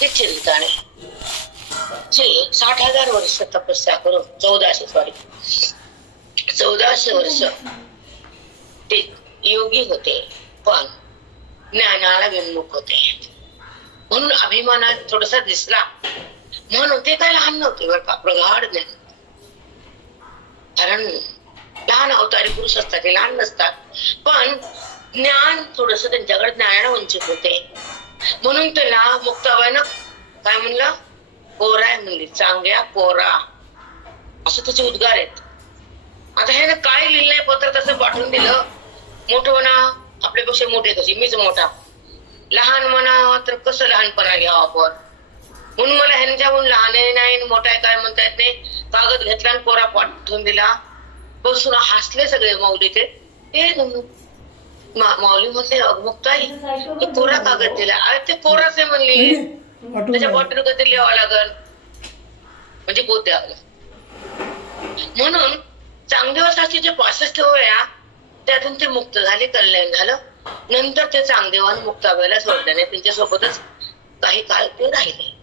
ते चिंतन जे 60,000 वर्ष तपस्या करून 1400 वर्ष ते योगी होते, पण ज्ञानाला विमुख होते. म्हणून अभिमानात थोडासा दिसला, म्हणून ते काय लहान नव्हते बरं का, प्रगाढ ज्ञान. कारण लहान अवतारी पुरुष असतात, ते लहान नसतात, पण ज्ञान थोडस त्यांच्याकडे ज्ञानाला वंचित होते. म्हणून त्याला मुक्ताबाईनं काय म्हणलं, कोरा म्हणली, चांगल्या कोरा, असं त्याचे उद्गार आहेत. आता हे ना काय लिहिलंय पत्र तसं पाठवून दिलं. मोठं म्हणा, आपल्यापेक्षा मोठे कशी, मीच मोठा, लहान म्हणा तर कसं लहानपणा घ्यावं आपण. म्हणून मला ह्यांच्याहून लहान नाही मोठा आहे काय म्हणता येत नाही. कागद घेतला आणि कोरा पाठवून दिला. बसून हसले सगळे माऊली. ते माऊली म्हटले, मुक्ताई कोरा कागद दिला. अरे ते कोराच आहे म्हणली, त्याच्या पाठवून कधी लिहावं लागल, म्हणजे बोध द्यावं. म्हणून चांगदेवासाचे जे 65 वया त्यातून ते मुक्त झाले, कल्याण झालं. नंतर ते चांगदेवान मुक्ताबाईला सोडल्याने त्यांच्यासोबतच काही काळ ते राहिले.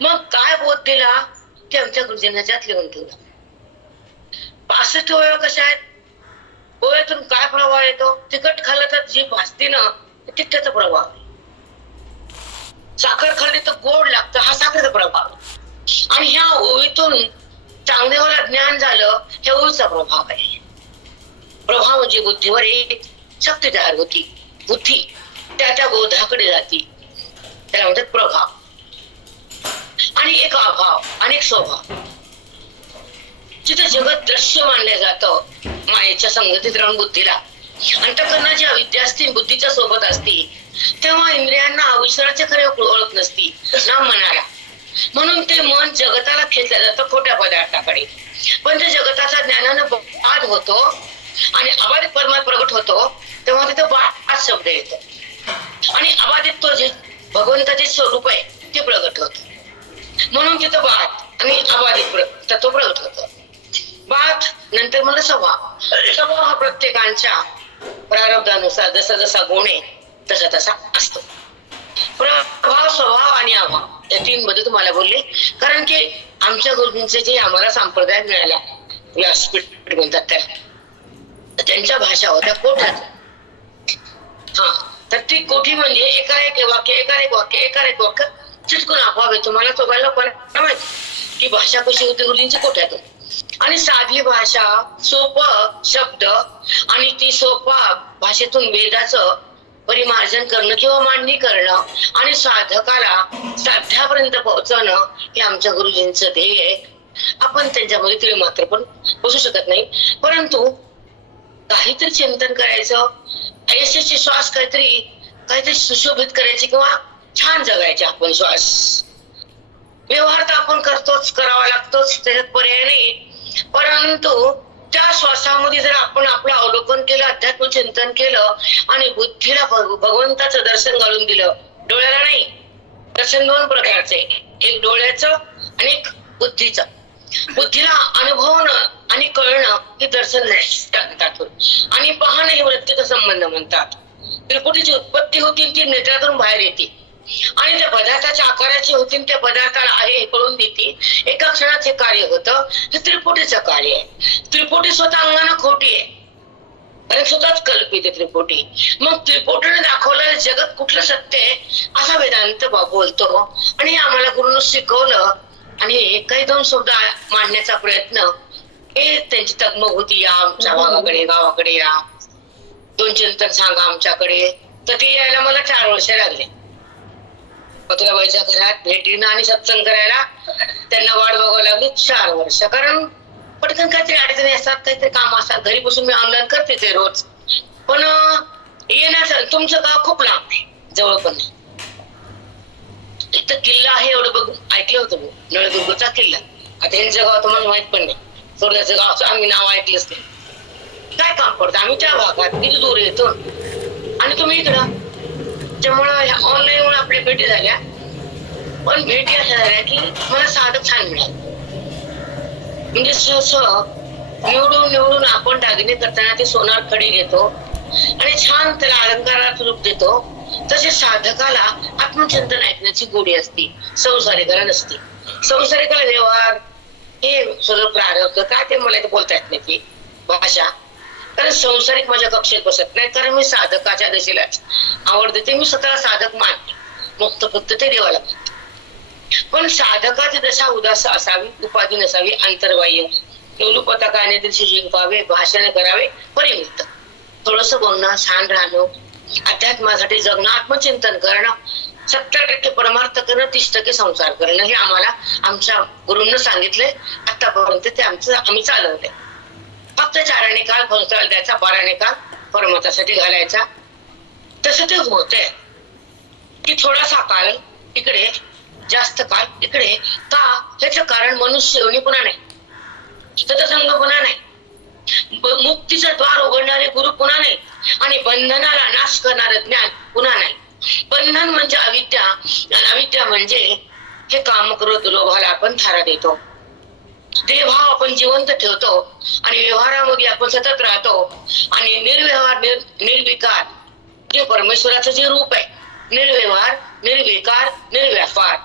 मग काय बोध दिला ते आमच्या गुरुजनाच्यात लिहून ठेवलं. 65 वया कशा आहेत, पोह्यातून काय प्रभाव येतो, तिखट खाल्लं तर जी भासते ना, तिखटाचा प्रभाव. साखर खाल्ली तर गोड लागतं, हा साखरेचा प्रभाव. आणि ह्या ओळीतून चांगदेवाला ज्ञान झालं, ह्या ओळीचा प्रभाव आहे. प्रभाव म्हणजे बुद्धीवर एक शक्ती तयार होती. बुद्धी त्या बोधाकडे जाती, त्याला म्हणतात प्रभाव. आणि एक अभाव आणि एक स्वभाव. जिथे जगत दृश्य मानलं जातं मायेच्या संगतीत राहून बुद्धीला, अंतःकरणाची अविद्या असती, बुद्धीच्या सोबत असती, तेव्हा इंद्रियांना अविश्वासाची खरी ओळख नसती ना मनाला. म्हणून ते मन जगताला खेचलं जातं खोट्या पदार्थाकडे. पण ते जगताचा ज्ञानानं बाध होतो आणि अबाधित परमात्मा प्रगट होतो, तेव्हा तिथं बाध शब्द येतो. आणि अबाधित तो जे भगवंताचे स्वरूप आहे ते प्रगट होत. म्हणून तिथं बाध आणि अबाधित तत्व प्रगट होत. बाध नंतर मला स्वभाव. स्वभाव हा प्रत्येकांच्या प्रारब्धानुसार जसा जसा गुण आहे तसा तसा असतो. प्रभाव, स्वभाव आणि अभाव या 3 बद्दल तुम्हाला बोलले. कारण की आमच्या गुरुंचे जे आम्हाला संप्रदाय मिळाला, व्यासपीठ म्हणतात त्याला, त्यांच्या भाषा होत्या कोठात. हा, तर ती कोठी म्हणजे एकाएक वाक्य चिटकून आपोआप येतो. मला तो लोकांना माहिती की भाषा कशी होती गुरुजींची कोठ्यातून. आणि साधी भाषा, सोपं शब्द, आणि ती सोपा भाषेतून वेदाचं परिमार्जन करणं किंवा मांडणी करणं आणि साधकाला साध्यापर्यंत पोहोचवणं हे आमच्या गुरुजींचं ध्येय आहे. आपण त्यांच्यामध्ये तिळे मात्र पण बसू शकत नाही, परंतु काहीतरी चिंतन करायचं, आयुष्याचे श्वास काहीतरी सुशोभित करायचे किंवा छान जगायचे. आपण श्वास व्यवहार तर आपण करतोच, करावा लागतोच, त्याच्यात पर्याय नाही. परंतु त्या श्वासामध्ये जर आपण आपलं अवलोकन केलं, अध्यात्म चिंतन केलं आणि बुद्धीला भगवंताचं दर्शन घालून दिलं, डोळ्याला नाही, दर्शन 2 प्रकारचे, एक डोळ्याचं आणि एक बुद्धीचं. बुद्धीला अनुभवणं आणि कळणं हे दर्शन त्यातून, आणि पाहणं हे वृत्तीचा संबंध म्हणतात. त्रिपुटीची उत्पत्ती होती, ती नेत्रातून बाहेर येते, आणि त्या पदार्थाच्या आकाराची होती, त्या पदार्थाला आहे हे कळून देते. एका क्षणात हे कार्य होतं, हे त्रिपुटीचं कार्य आहे. त्रिपुटी स्वतः अंगानं खोटी आहे, कारण स्वतःच कल्पित आहे त्रिपुटी. मग त्रिपुटीने दाखवलेलं जगत कुठलं सत्य आहे असा वेदांत बोलतो. आणि आम्हाला गुरुनं शिकवलं, आणि काही 2 शब्द मांडण्याचा प्रयत्न, हे त्यांची तगमग होती, या आमच्या भागाकडे, गावाकडे या, 2 चिंतन सांगा आमच्याकडे. तर ते यायला मला 4 वर्ष लागले. पत्राबाईच्या घरात भेटीनं आणि सत्संग करायला त्यांना वाट बघावं लागली 4 वर्ष. कारण पटकन काहीतरी अडचणी असतात, काहीतरी काम असतात. घरी बसून मी ऑनलाईन करते ते रोज, पण येण्याचं. तुमचं गाव खूप लांब आहे, जवळ पण नाही. इथं किल्ला आहे एवढं बघून ऐकलं होतं मी, नळदुर्गचा किल्ला. आता यांचं गाव तुम्हाला माहित पण नाही, सोडल्याचं गाव आम्ही नाव ऐकलंच नाही. काय काम पडतं, आम्ही त्या भागात किती दूर येतो आणि तुम्ही इकडं. त्यामुळं ह्या ऑनलाईन आपल्या भेटी झाल्या, पण भेटी अशा झाल्या की मला साधं छान मिळालं. म्हणजे निवडून आपण दागिने करताना ते सोनार खडी घेतो आणि छान त्याला अलंकारात रूप देतो. तसे साधकाला आत्मचिंतन ऐकण्याची गोडी असते, संसारिकाला नसते. संसारिकाला व्यवहार हे सगळं प्रारब्ध काय ते मला बोलता येत नाही ती भाषा, कारण संसारिक माझ्या कक्षेत बसत नाही, कारण मी साधकाच्या दिशेला आवडते ते मी स्वतःला साधक मानते, मुक्त फक्त ते देवाला मानते. पण साधकाची दशा उदास असावी, उपाधी नसावी, अंतर्बाह्य पताकाने दिवशी जिंकावे, भाषण करावे, परिमित थोडस बोलणं, छान राहणं, अध्यात्मासाठी जगणं, आत्मचिंतन करणं, 70% परमार्थ करणं, 30% संसार करणं, हे आम्हाला आमच्या गुरूंना सांगितलंय. आतापर्यंत ते आम्ही चालवलंय. फक्त 4 आणे काळ फलताल द्यायचा, 12 आणे काळ परमार्थासाठी घालायचा. तसं ते होतंय की थोडासा काळ इकडे, जास्त काळ इकडे. का? ह्याचं कारण मनुष्य योनी पुन्हा नाही, सतसंग पुन्हा नाही, मुक्तीचं द्वार उघडणारे गुरु पुन्हा नाही, आणि बंधनाला नाश करणारे ज्ञान पुन्हा नाही. बंधन म्हणजे अविद्या, आणि अविद्या म्हणजे हे काम क्रोध लोभाला आपण थारा देतो, देहभाव आपण जिवंत ठेवतो, आणि व्यवहारामध्ये आपण सतत राहतो. आणि निर्व्यवहार निर्विकार जे परमेश्वराचं जे रूप आहे, निर्व्यवहार निर्विकार निर्व्यापार,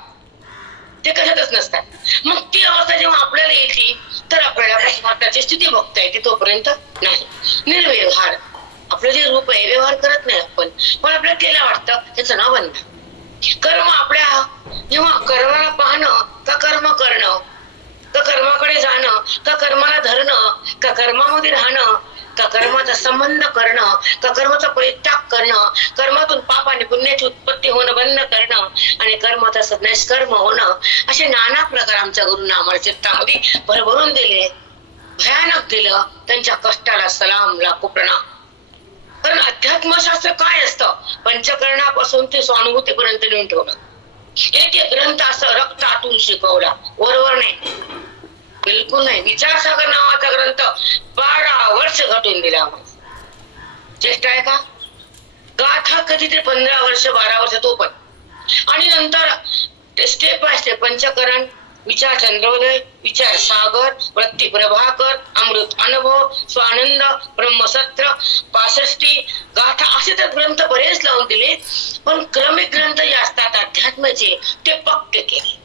ते कशातच नसतात. मग ती अवस्था जेव्हा आपल्याला येते तर आपल्याला परमार्थाची स्थिती बघता येते, तोपर्यंत नाही. निर्व्यवहार आपलं जे रूप आहे, व्यवहार करत नाही आपण, पण आपल्याला केला वाटतं, त्याचं नाव बंधन. कर्म आपल्या, जेव्हा कर्माला पाहणं का कर्म करणं, का कर्माकडे जाणं, का कर्माला धरणं, का कर्मामध्ये राहणं, का कर्माचा संबंध करणं, का कर्माचा परित्याग करणं, कर्मातून पाप आणि पुण्याची उत्पत्ती होणं बंद करणं, आणि कर्माचा संन्यास कर्म होणं, असे नाना प्रकार आमच्या गुरूंना आम्हाला चित्तामध्ये भरभरून दिले, भयानक दिलं. त्यांच्या कष्टाला सलाम, लाखो प्रणाम. कारण अध्यात्मशास्त्र काय असतं, पंचकरणापासून ते स्वानुभूतीपर्यंत नेऊन ठेवलं. एक ग्रंथ असं रक्त आतून शिकवला, वरवर नाही, बिलकुल नाही. विचारसागर नावाचा ग्रंथ 12 वर्ष घटून दिला. चेष्टा आहे का? गाथा कधीतरी 15 वर्ष 12 वर्ष तो पण. आणि नंतर स्टेप बाय स्टेप पंचकरण, विचार चंद्रोदय, विचार सागर, वृत्ती प्रभाकर, अमृत अनुभव, स्वानंद, ब्रह्मसत्र, 65 गाथा, असे तर ग्रंथ बरेच लावून दिले. पण क्रमिक ग्रंथ जे असतात अध्यात्माचे ते पक्के केले,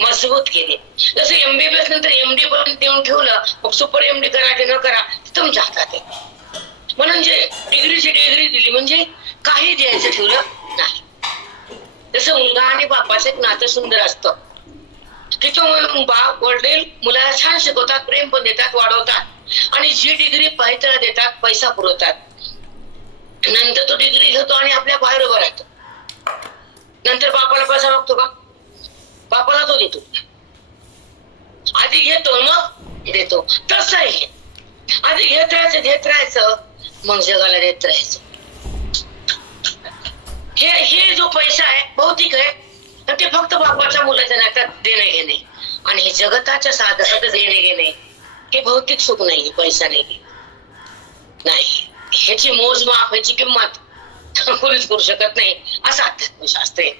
मजबूत केले. जसं MBBS नंतर MD पण देऊन ठेवलं, मग सुपर MD करा की न करा तुमच्या हातात आहे. म्हणून जे डिग्रीची डिग्री दिली म्हणजे काही द्यायचं ठेवलं नाही. जसं मुलगा आणि बापाचं एक नातं सुंदर असतं की तो बाप वडील मुलाला छान शिकवतात, प्रेम पण देतात, वाढवतात, आणि जी डिग्री पाहिजे त्याला देतात, पैसा पुरवतात. नंतर तो डिग्री घेतो आणि आपल्या बाहेर उभा राहतो. नंतर बापाला पैसा मागतो का? बापाला तो देतो. आधी घेतो मग देतो. तसं आहे, आधी घेत राहायचं मग जगाला देत राहायचं. हे जो पैसा आहे भौतिक आहे, ते फक्त बापाच्या मुलाच्या नात्यात देणे घेणे, आणि हे जगताच्या साधकात देणे घेणे, हे भौतिक सुख नाही, पैसा नाही. ह्याची मोजमाप, ह्याची किंमत कोणीच करू शकत नाही. असं अध्यात्मशास्त्र आहे.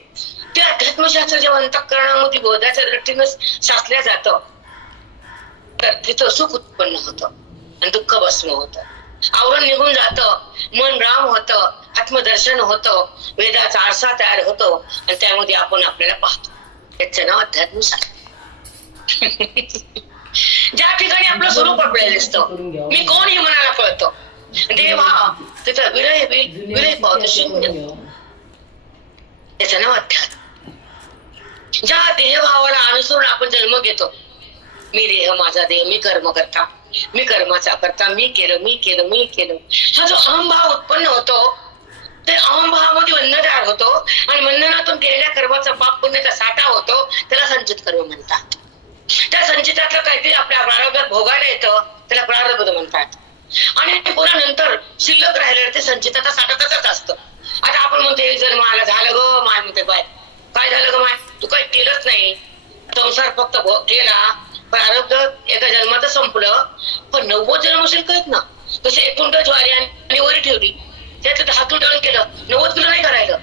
ते अध्यात्मशास्त्र जेव्हा अंतःकरणामध्ये बोधाच्या दृष्टीनं शासल्या जातं तर तिथं सुख उत्पन्न होतं आणि दुःख भस्म होतं, आवरण निघून जातं, मन राम होतं, आत्मदर्शन होतं, वेदाचा आरसा तयार होतो, आणि त्यामध्ये आपण आपल्याला पाहतो. त्याचं नाव अध्यात्मशास्त्र. ज्या ठिकाणी आपलं स्वरूप आपल्याला दिसतं, मी कोण हे मनाला कळतं, देवा तिथं विरय पावतो शून्य, त्याचं नाव अध्यात्म. ज्या देहभावाला अनुसरून आपण जन्म घेतो, मी देह, माझा देह, मी कर्म करता, मी कर्माचा करता, मी केलं, हा जो अहंभाव उत्पन्न होतो, ते अहंभावामध्ये बंधन तयार होतो, आणि बंधनातून केलेल्या कर्माचा पाप पुण्याचा साठा होतो, त्याला संचित कर्म म्हणतात. त्या संचितातलं काहीतरी आपल्या प्रारब्धात भोगायला येतं, त्याला प्रारब्ध म्हणतात. आणि पुन्हा नंतर शिल्लक राहिलेलं ते संचिताचा साठा तसाच असतं. आता आपण म्हणतो एक जन्म आला, झालं ग माय, म्हणते काय झालं ग माय, तू काही केलंच नाही, संसार फक्त केला, प्रारब्ध एका जन्माचं संपलं. पण 90 जन्म शिल्लक आहेत ना. तसे 1 क्विंटल ज्वारी आणि वरी ठेवली, त्याचं 10 किलो दळण केलं, 90 किलो नाही करायचं.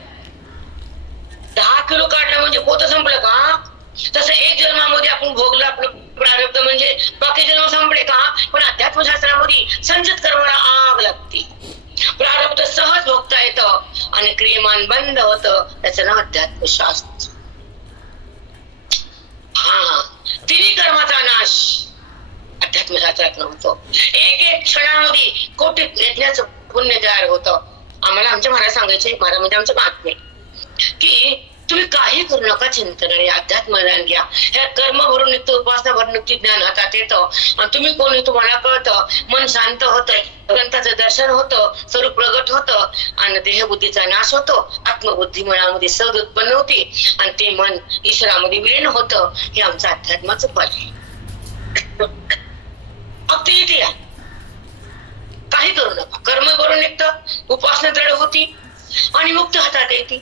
10 किलो काढलं म्हणजे पोतं संपलं का? तसं एक जन्मामध्ये आपण भोगलं आपलं प्रारब्ध म्हणजे बाकी जन्म संपले का? पण अध्यात्मशास्त्रामध्ये संचित कर्माला आग लागते. प्रारब्ध सहज भोगता येतं, आणि क्रियमान बंद होतं, त्याचं नाव अध्यात्मशास्त्र. हा, तिन्ही कर्माचा नाश अध्यात्मशास्त्रात होतो. एक क्षणामध्ये कोटी यज्ञाचं पुण्य तयार होतं. आम्हाला आमचे महाराज सांगायचे, महाराज म्हणजे आमचे महात्मे, की तुम्ही काही करू नका, चिंतन आणि अध्यात्म ज्ञान घ्या. ह्या कर्म भरून निघतं, उपासना भरून निघते, ज्ञान हातात येतं आणि तुम्ही कोणी तुम्हाला कळतं, मन शांत होतं, ग्रंथाचं दर्शन होतं, स्वरूप प्रगट होतं आणि देहबुद्धीचा नाश होतो. आत्मबुद्धी मनामध्ये सहज उत्पन्न होती आणि ते मन ईश्वरामध्ये विलीन होतं. हे आमचं अध्यात्माचं फल आहे. फक्त इथे या, काही करू नका. कर्म भरून निघतं, उपासना दृढ होती आणि मुक्त हातात येते.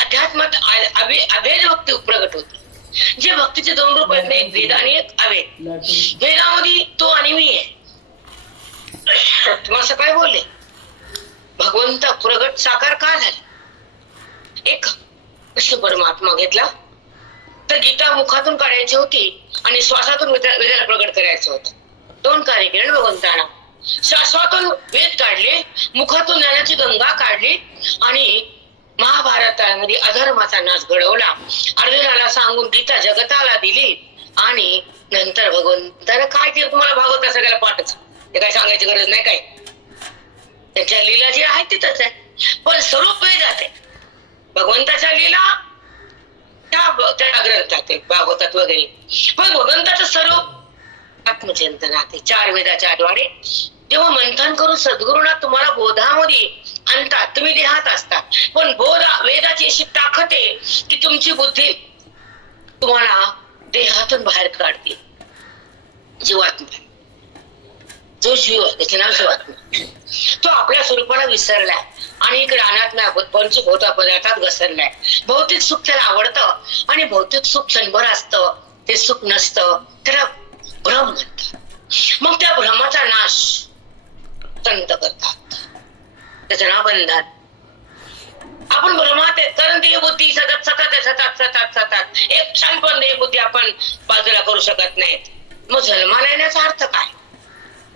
अध्यात्मात अभेद भक्ती प्रगट होती. जे भक्तीचे दोन रूप आहेत, एक भेद आणि एक अभेद. भेदामध्ये तो आणि मी आहे. तुम्हाला काय बोलले, भगवंत प्रगट साकार का झाले? एक कृष्ण परमात्मा घेतला तर गीता मुखातून काढायची होती आणि श्वासातून वेदाला प्रगट करायचं होतं. दोन कार्य केले भगवंताना. श्वासातून वेद काढले, मुखातून ज्ञानाची गंगा काढली आणि महाभारतामध्ये अधर्माचा नाश घडवला. अर्जुनाला सांगून गीता जगताला दिली आणि नंतर भगवंतानं काय केलं तुम्हाला भागवत सगळ्याला पाठच. हे काय सांगायची गरज नाही. काय त्यांच्या लीला जी आहे तिथंच आहे, पण स्वरूप वेदात आहे. भगवंताच्या लीला त्या ग्रंथात आहे, भागवतात वगैरे, पण भगवंताचं स्वरूप आत्मचिंतनात आहे. चार वेदाच्या द्वारे जेव्हा मंथन करून सद्गुरूंना तुम्हाला बोधामध्ये आणतात, तुम्ही देहात असतात, पण वेदाची अशी ताकद आहे की तुमची बुद्धी तुम्हाला देहातून बाहेर काढते. जीवात्मा, जो जीव आहे त्याचे नाव जीवात्मा, तो आपल्या स्वरूपाला विसरलाय आणि इकडे अनात्म्या पंचभूता पदार्थात घसरलाय. भौतिक सुख त्याला आवडतं आणि भौतिक सुख क्षणभर असतं, ते सुख नसतं, त्याला भ्रम म्हणतात. मग त्या भ्रमाचा नाश संत करतात, त्याचं नाव बंधन. आपण भ्रमात आहे कारण देहबुद्धी सतत सतत सतत सतत सतत एक क्षण पण देहबुद्धी आपण बाजूला करू शकत नाहीत. मग जन्माला येण्याचा अर्थ काय?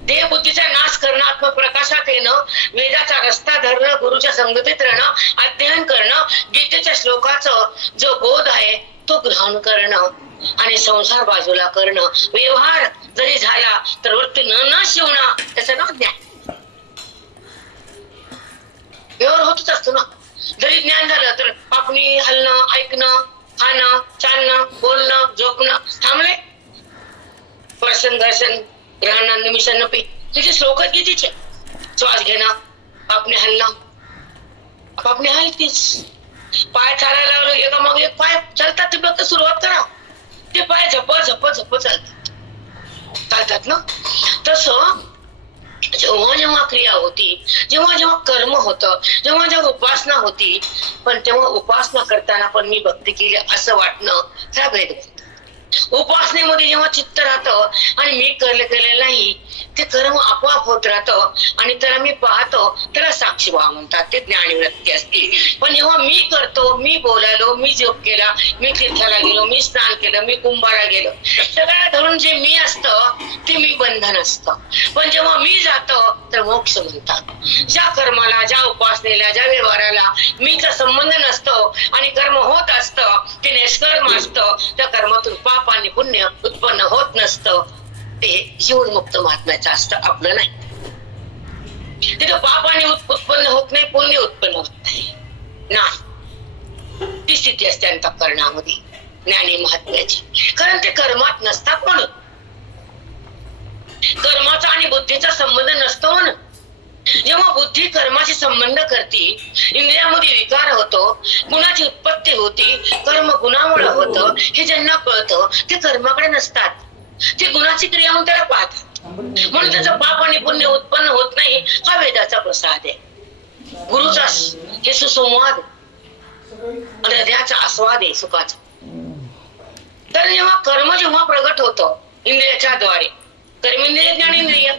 देहबुद्धीचा नाश करणं, आत्मप्रकाशात येणं, वेदाचा रस्ता धरणं, गुरुच्या संगतीत राहणं, अध्ययन करणं, गीतेच्या श्लोकाचं जो बोध आहे तो ग्रहण करणं आणि संसार बाजूला करणं. व्यवहार जरी झाला तर वृत्ती न शिवणं, त्याचं नाव ज्ञान. व्यवहार होतच असतो ना. जरी ज्ञान झालं तर पापणी, हलणं, ऐकणं, खाणं, चालणं, बोलणं, झोपणं थांबले. पर्सन घर्षण ग्रहण निमिषण नपी, तुझे श्लोकच गीतेचे. श्वास घेणं, पापणी हलणं, पापणी हलतीच. पाय चालायला लावलं, एका मग एक पाय चालतात, ते फक्त सुरुवात करा, ते पाय झप झप झप चालतात ना. तसं जेव्हा जेव्हा क्रिया होती, जेव्हा जेव्हा कर्म होतं, जेव्हा जेव्हा उपासना होती, पण तेव्हा उपासना करताना पण मी भक्ती केली असं वाटणं, त्या भेद. उपासनेमध्ये जेव्हा चित्त राहतं आणि मी केलेलं नाही, ते कर्म आपोआप होत राहतं आणि त्याला मी पाहतो, त्याला साक्षीभाव म्हणतात. ते ज्ञानवृत्ती असते. पण जेव्हा मी करतो, मी बोलायलो, मी जप केला, मी तीर्थाला गेलो, मी स्नान केलं, मी कुंभाला गेलो, सगळ्याला धरून जे मी असतं ते मी बंधन असतं. पण जेव्हा मी जातो तर मोक्ष म्हणतात. ज्या कर्माला, ज्या उपासनेला, ज्या व्यवहाराला मीचा संबंध नसतो आणि कर्म होत असतं, ते निष्कर्म असतं, त्या कर्मातून पाप आणि पुण्य उत्पन्न होत नसतं, ते जीवनमुक्त महात्म्याचं असतं, आपलं नाही. तिथं पापाने उत्पन्न होत नाही, पुण्य उत्पन्न होत नाही. ती स्थिती असते अंतःकरणामध्ये ज्ञानी महात्म्याची, कारण ते कर्मात नसतात म्हणून. कर्माचा आणि बुद्धीचा संबंध नसतो म्हणून. जेव्हा बुद्धी कर्माशी संबंध करते, इंद्रियामध्ये विकार होतो, गुणाची उत्पत्ती होती, कर्म गुणामुळे होतं, हे ज्यांना कळतं ते कर्माकडे नसतात, ते गुणाची क्रिया म्हणून त्याला पाहतात. म्हणून त्याचं पाप आणि पुण्य उत्पन्न होत नाही. हा वेदाचा प्रसाद आहे, गुरुचा हे सुसंवाद, हृदयाचा आस्वाद आहे सुखाचा. तर जेव्हा कर्म जेव्हा प्रगट होतं इंद्रियाच्या द्वारे, कर्मेंद्रिय ज्ञानेंद्रिय,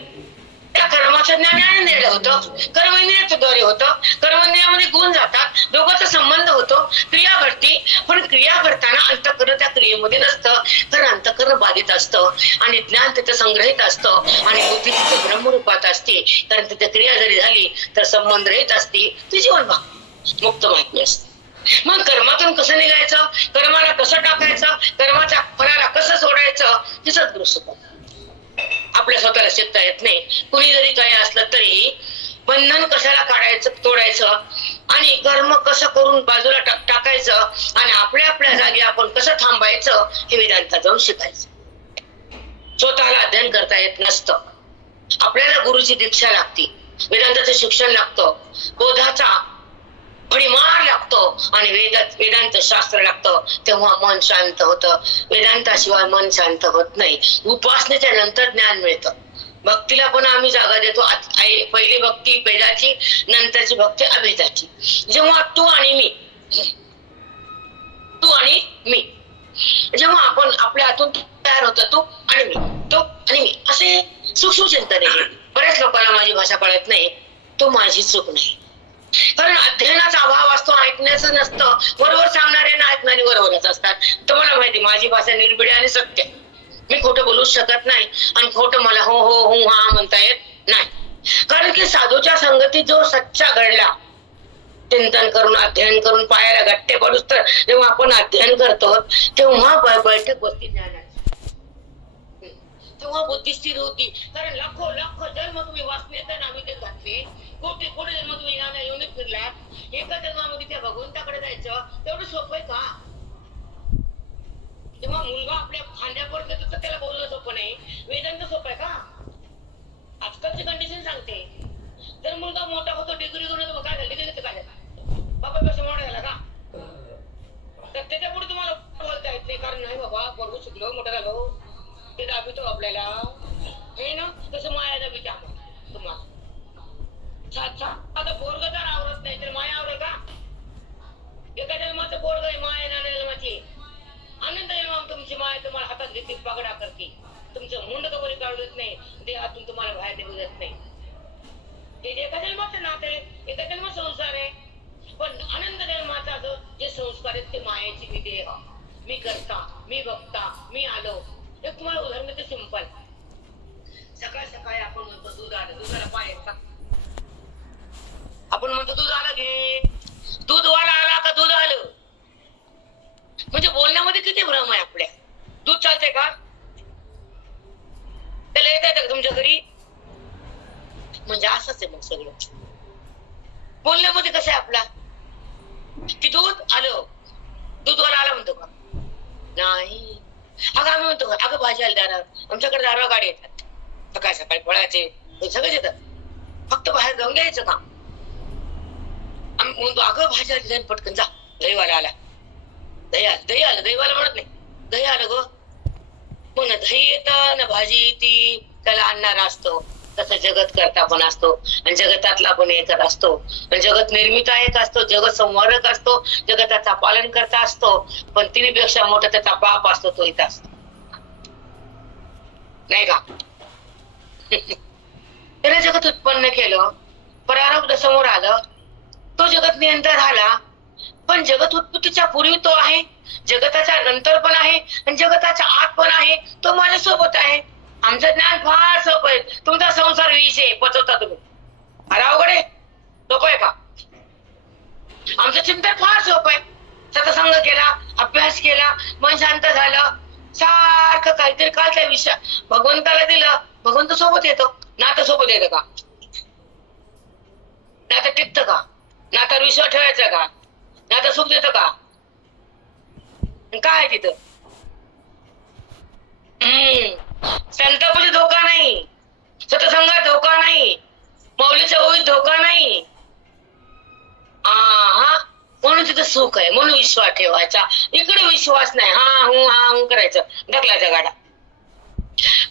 त्या कर्माचं ज्ञान ज्ञानेंद्रिय होतं, कर्मेंद्रियाच्या द्वारे होतं, कर्मेंद्रियामध्ये गुण जातात, दोघांचा संबंध होतो, क्रिया घडती पण क्रिया करताना अंतःकरण त्या क्रियेमध्ये नसतं, कारण अंतःकरण बाधित असतं आणि ज्ञान तिथं संग्रहित असतं आणि बुद्धी तिथे ब्रह्मरूपात असते, कारण तिथे क्रिया जरी झाली तर संबंध रहित असते, ते जीवन मुक्त महात्म्य असते. मग कर्मातून कसं निघायचं, कर्माला कसं टाकायचं, कर्माच्या फळाला कसं सोडायचं, हे सद्गुरू शिकवतात. आपल्या स्वतःला शिकता येत नाही. कुणी जरी काही असलं तरी बंधन कशाला काढायचं, तोडायचं आणि कर्म कसं करून बाजूला टाकायचं आणि आपल्या आपल्या जागी आपण कसं थांबायचं, हे वेदांतात जाऊन शिकायचं. स्वतःला अध्ययन करता येत नसतं. आपल्याला गुरुची दीक्षा लागते, वेदांताचं शिक्षण लागतं, बोधाचा भडीमार लागतो आणि वेदांत शास्त्र लागतं, तेव्हा मन शांत होतं. वेदांताशिवाय मन शांत होत नाही. उपासनेच्या नंतर ज्ञान मिळतं. भक्तीला पण आम्ही जागा देतो. पहिली भक्ती भेदाची, नंतरची भक्ती अभेदाची. जेव्हा तू आणि मी जेव्हा आपण आपल्या हातून तयार होतो, तू आणि मी असे सूक्ष्म चिंतन आहे. बऱ्याच लोकांना माझी भाषा कळत नाही, तो माझी चूक नाही, कारण अध्ययनाचा अभाव असतो, ऐकण्याचं नसतं. बरोबर सांगणाऱ्यांना ऐकणारी बरोबरच असतात. तुम्हाला माहिती माझी भाषा निर्भीड आणि सत्य. मी खोटं बोलूच शकत नाही आणि खोटं मला हो हो हो हा म्हणता येत नाही, कारण की साधूच्या संगतीत जो सच्चा घडला, चिंतन करून अध्ययन करून पायाला गट्टे पडूस तर जेव्हा आपण अध्ययन करतो तेव्हा बैठक बसती ज्ञानाची, तेव्हा बुद्धी स्थिर होती. कारण लाखो जन्म तुम्ही वाचण्यात नामी ते घातले, कोटी जन्म तुम्ही येऊन फिरलात, एका जन्मामध्ये त्या भगवंताकडे जायचं तेवढं सोपं आहे का? जेव्हा मुलगा आपल्या खांद्यापर्यंत येतो तर त्याला बोलणं सोपं नाही, वेदांत सोपं आहे का? आजकालची कंडिशन सांगते. जर मुलगा मोठा होतो, डिग्री घेऊन येतो, काय झालं, डिग्री काय झालं, बाबा कसं मोठा झाला का, तर त्याच्या पुढे तुम्हाला बोलता येत नाही. कारण नाही बाबा बरोबर शिकलो, मोठा झालो, ते दाबितो आपल्याला, हे ना तसं माया दाबिते आपण तुम्हाला. आता पोरग जर आवरत नाही तर माया आवरेल का? एका जन्माचं पोरग आहे, माया नाण्या जन्माची आनंद जन्मा तुमची माया तुम्हाला हातात घेतली, पगडा करते, तुमचं मुंड कबरी काढू देत नाही, देहातून तुम्हाला बाहेर निघू देत नाही. हे एका जन्माचं नातं आहे, एका जन्म संसार आहे. पण आनंद जन्माचा जो जे संस्कार आहेत ते मायेची, मी देह, मी करता, मी बघता, मी आलो. एक तुम्हाला उदाहरण देते सिंपल. सकाळ सकाळी आपण म्हणतो दूध आलं, दुधाला पाय येत का? आपण म्हणतो दूध आलं घे, दूध वाला आला का दूध आलं. म्हणजे बोलण्यामध्ये किती भ्रम आहे आपल्या. दूध चालतंय का? त्याला येत का तुमच्या घरी? म्हणजे असंच आहे मग सगळं बोलण्यामध्ये. कसं आहे आपला की दूध आलं, दूधवाला आला म्हणतो का? नाही. अगं आम्ही म्हणतो का, अगं भाजी आली दारावर, आमच्याकडे दारावर गाडी येतात सकाळी सकाळी, फळाचे सगळेच येतात, फक्त बाहेर जाऊन द्यायचं का? आम्ही म्हणतो अगं भाजी आली, जाईन पटकन जा, दहीवाला आला, दही आलं, दहीवाला म्हणत नाही, दही आलं ग. मग ना दही येतं ना भाजी येते, त्याला आणणारा असतो. तसं जगत करता पण असतो आणि जगतातला पण एकच असतो. आणि जगत निर्मिता एक असतो, जगत संवारक असतो, जगताचा पालन करता असतो. पण तिन्हीपेक्षा मोठा त्याचा पाप असतो, तो इथं असतो, नाही का? त्याने जगत उत्पन्न केलं, परारब्ध समोर आलं, तो जगत नियंत्रण झाला. पण जगत उत्पत्तीच्या पूर्वी तो आहे, जगताच्या नंतर पण आहे आणि जगताच्या आत पण आहे. तो माझ्या सोबत आहे. आमचं ज्ञान फार सोपं आहे. तुमचा संसार विष आहे, पचवता तुम्ही. अरे अवघड आहे, सोपं आहे का? आमचं चिंतन फार सोपं आहे. सत्संग केला, अभ्यास केला, मन शांत झालं, सारखं काहीतरी कालच्या विषय भगवंताला दिलं, भगवंत सोबत येतो. नातं सोबत येतं का? नातं टिकतं का? नातं विश्वास ठेवायचा का? नातं सुख देतं का? काय तिथं? संतापाशी धोका नाही, सत्संगात धोका नाही, मौलीच्या ओळीत धोका नाही. म्हणून तिथं सुख आहे, म्हणून विश्वास ठेवायचा. इकडे विश्वास नाही, हा हूं करायचं, ढकलायचा गाडा.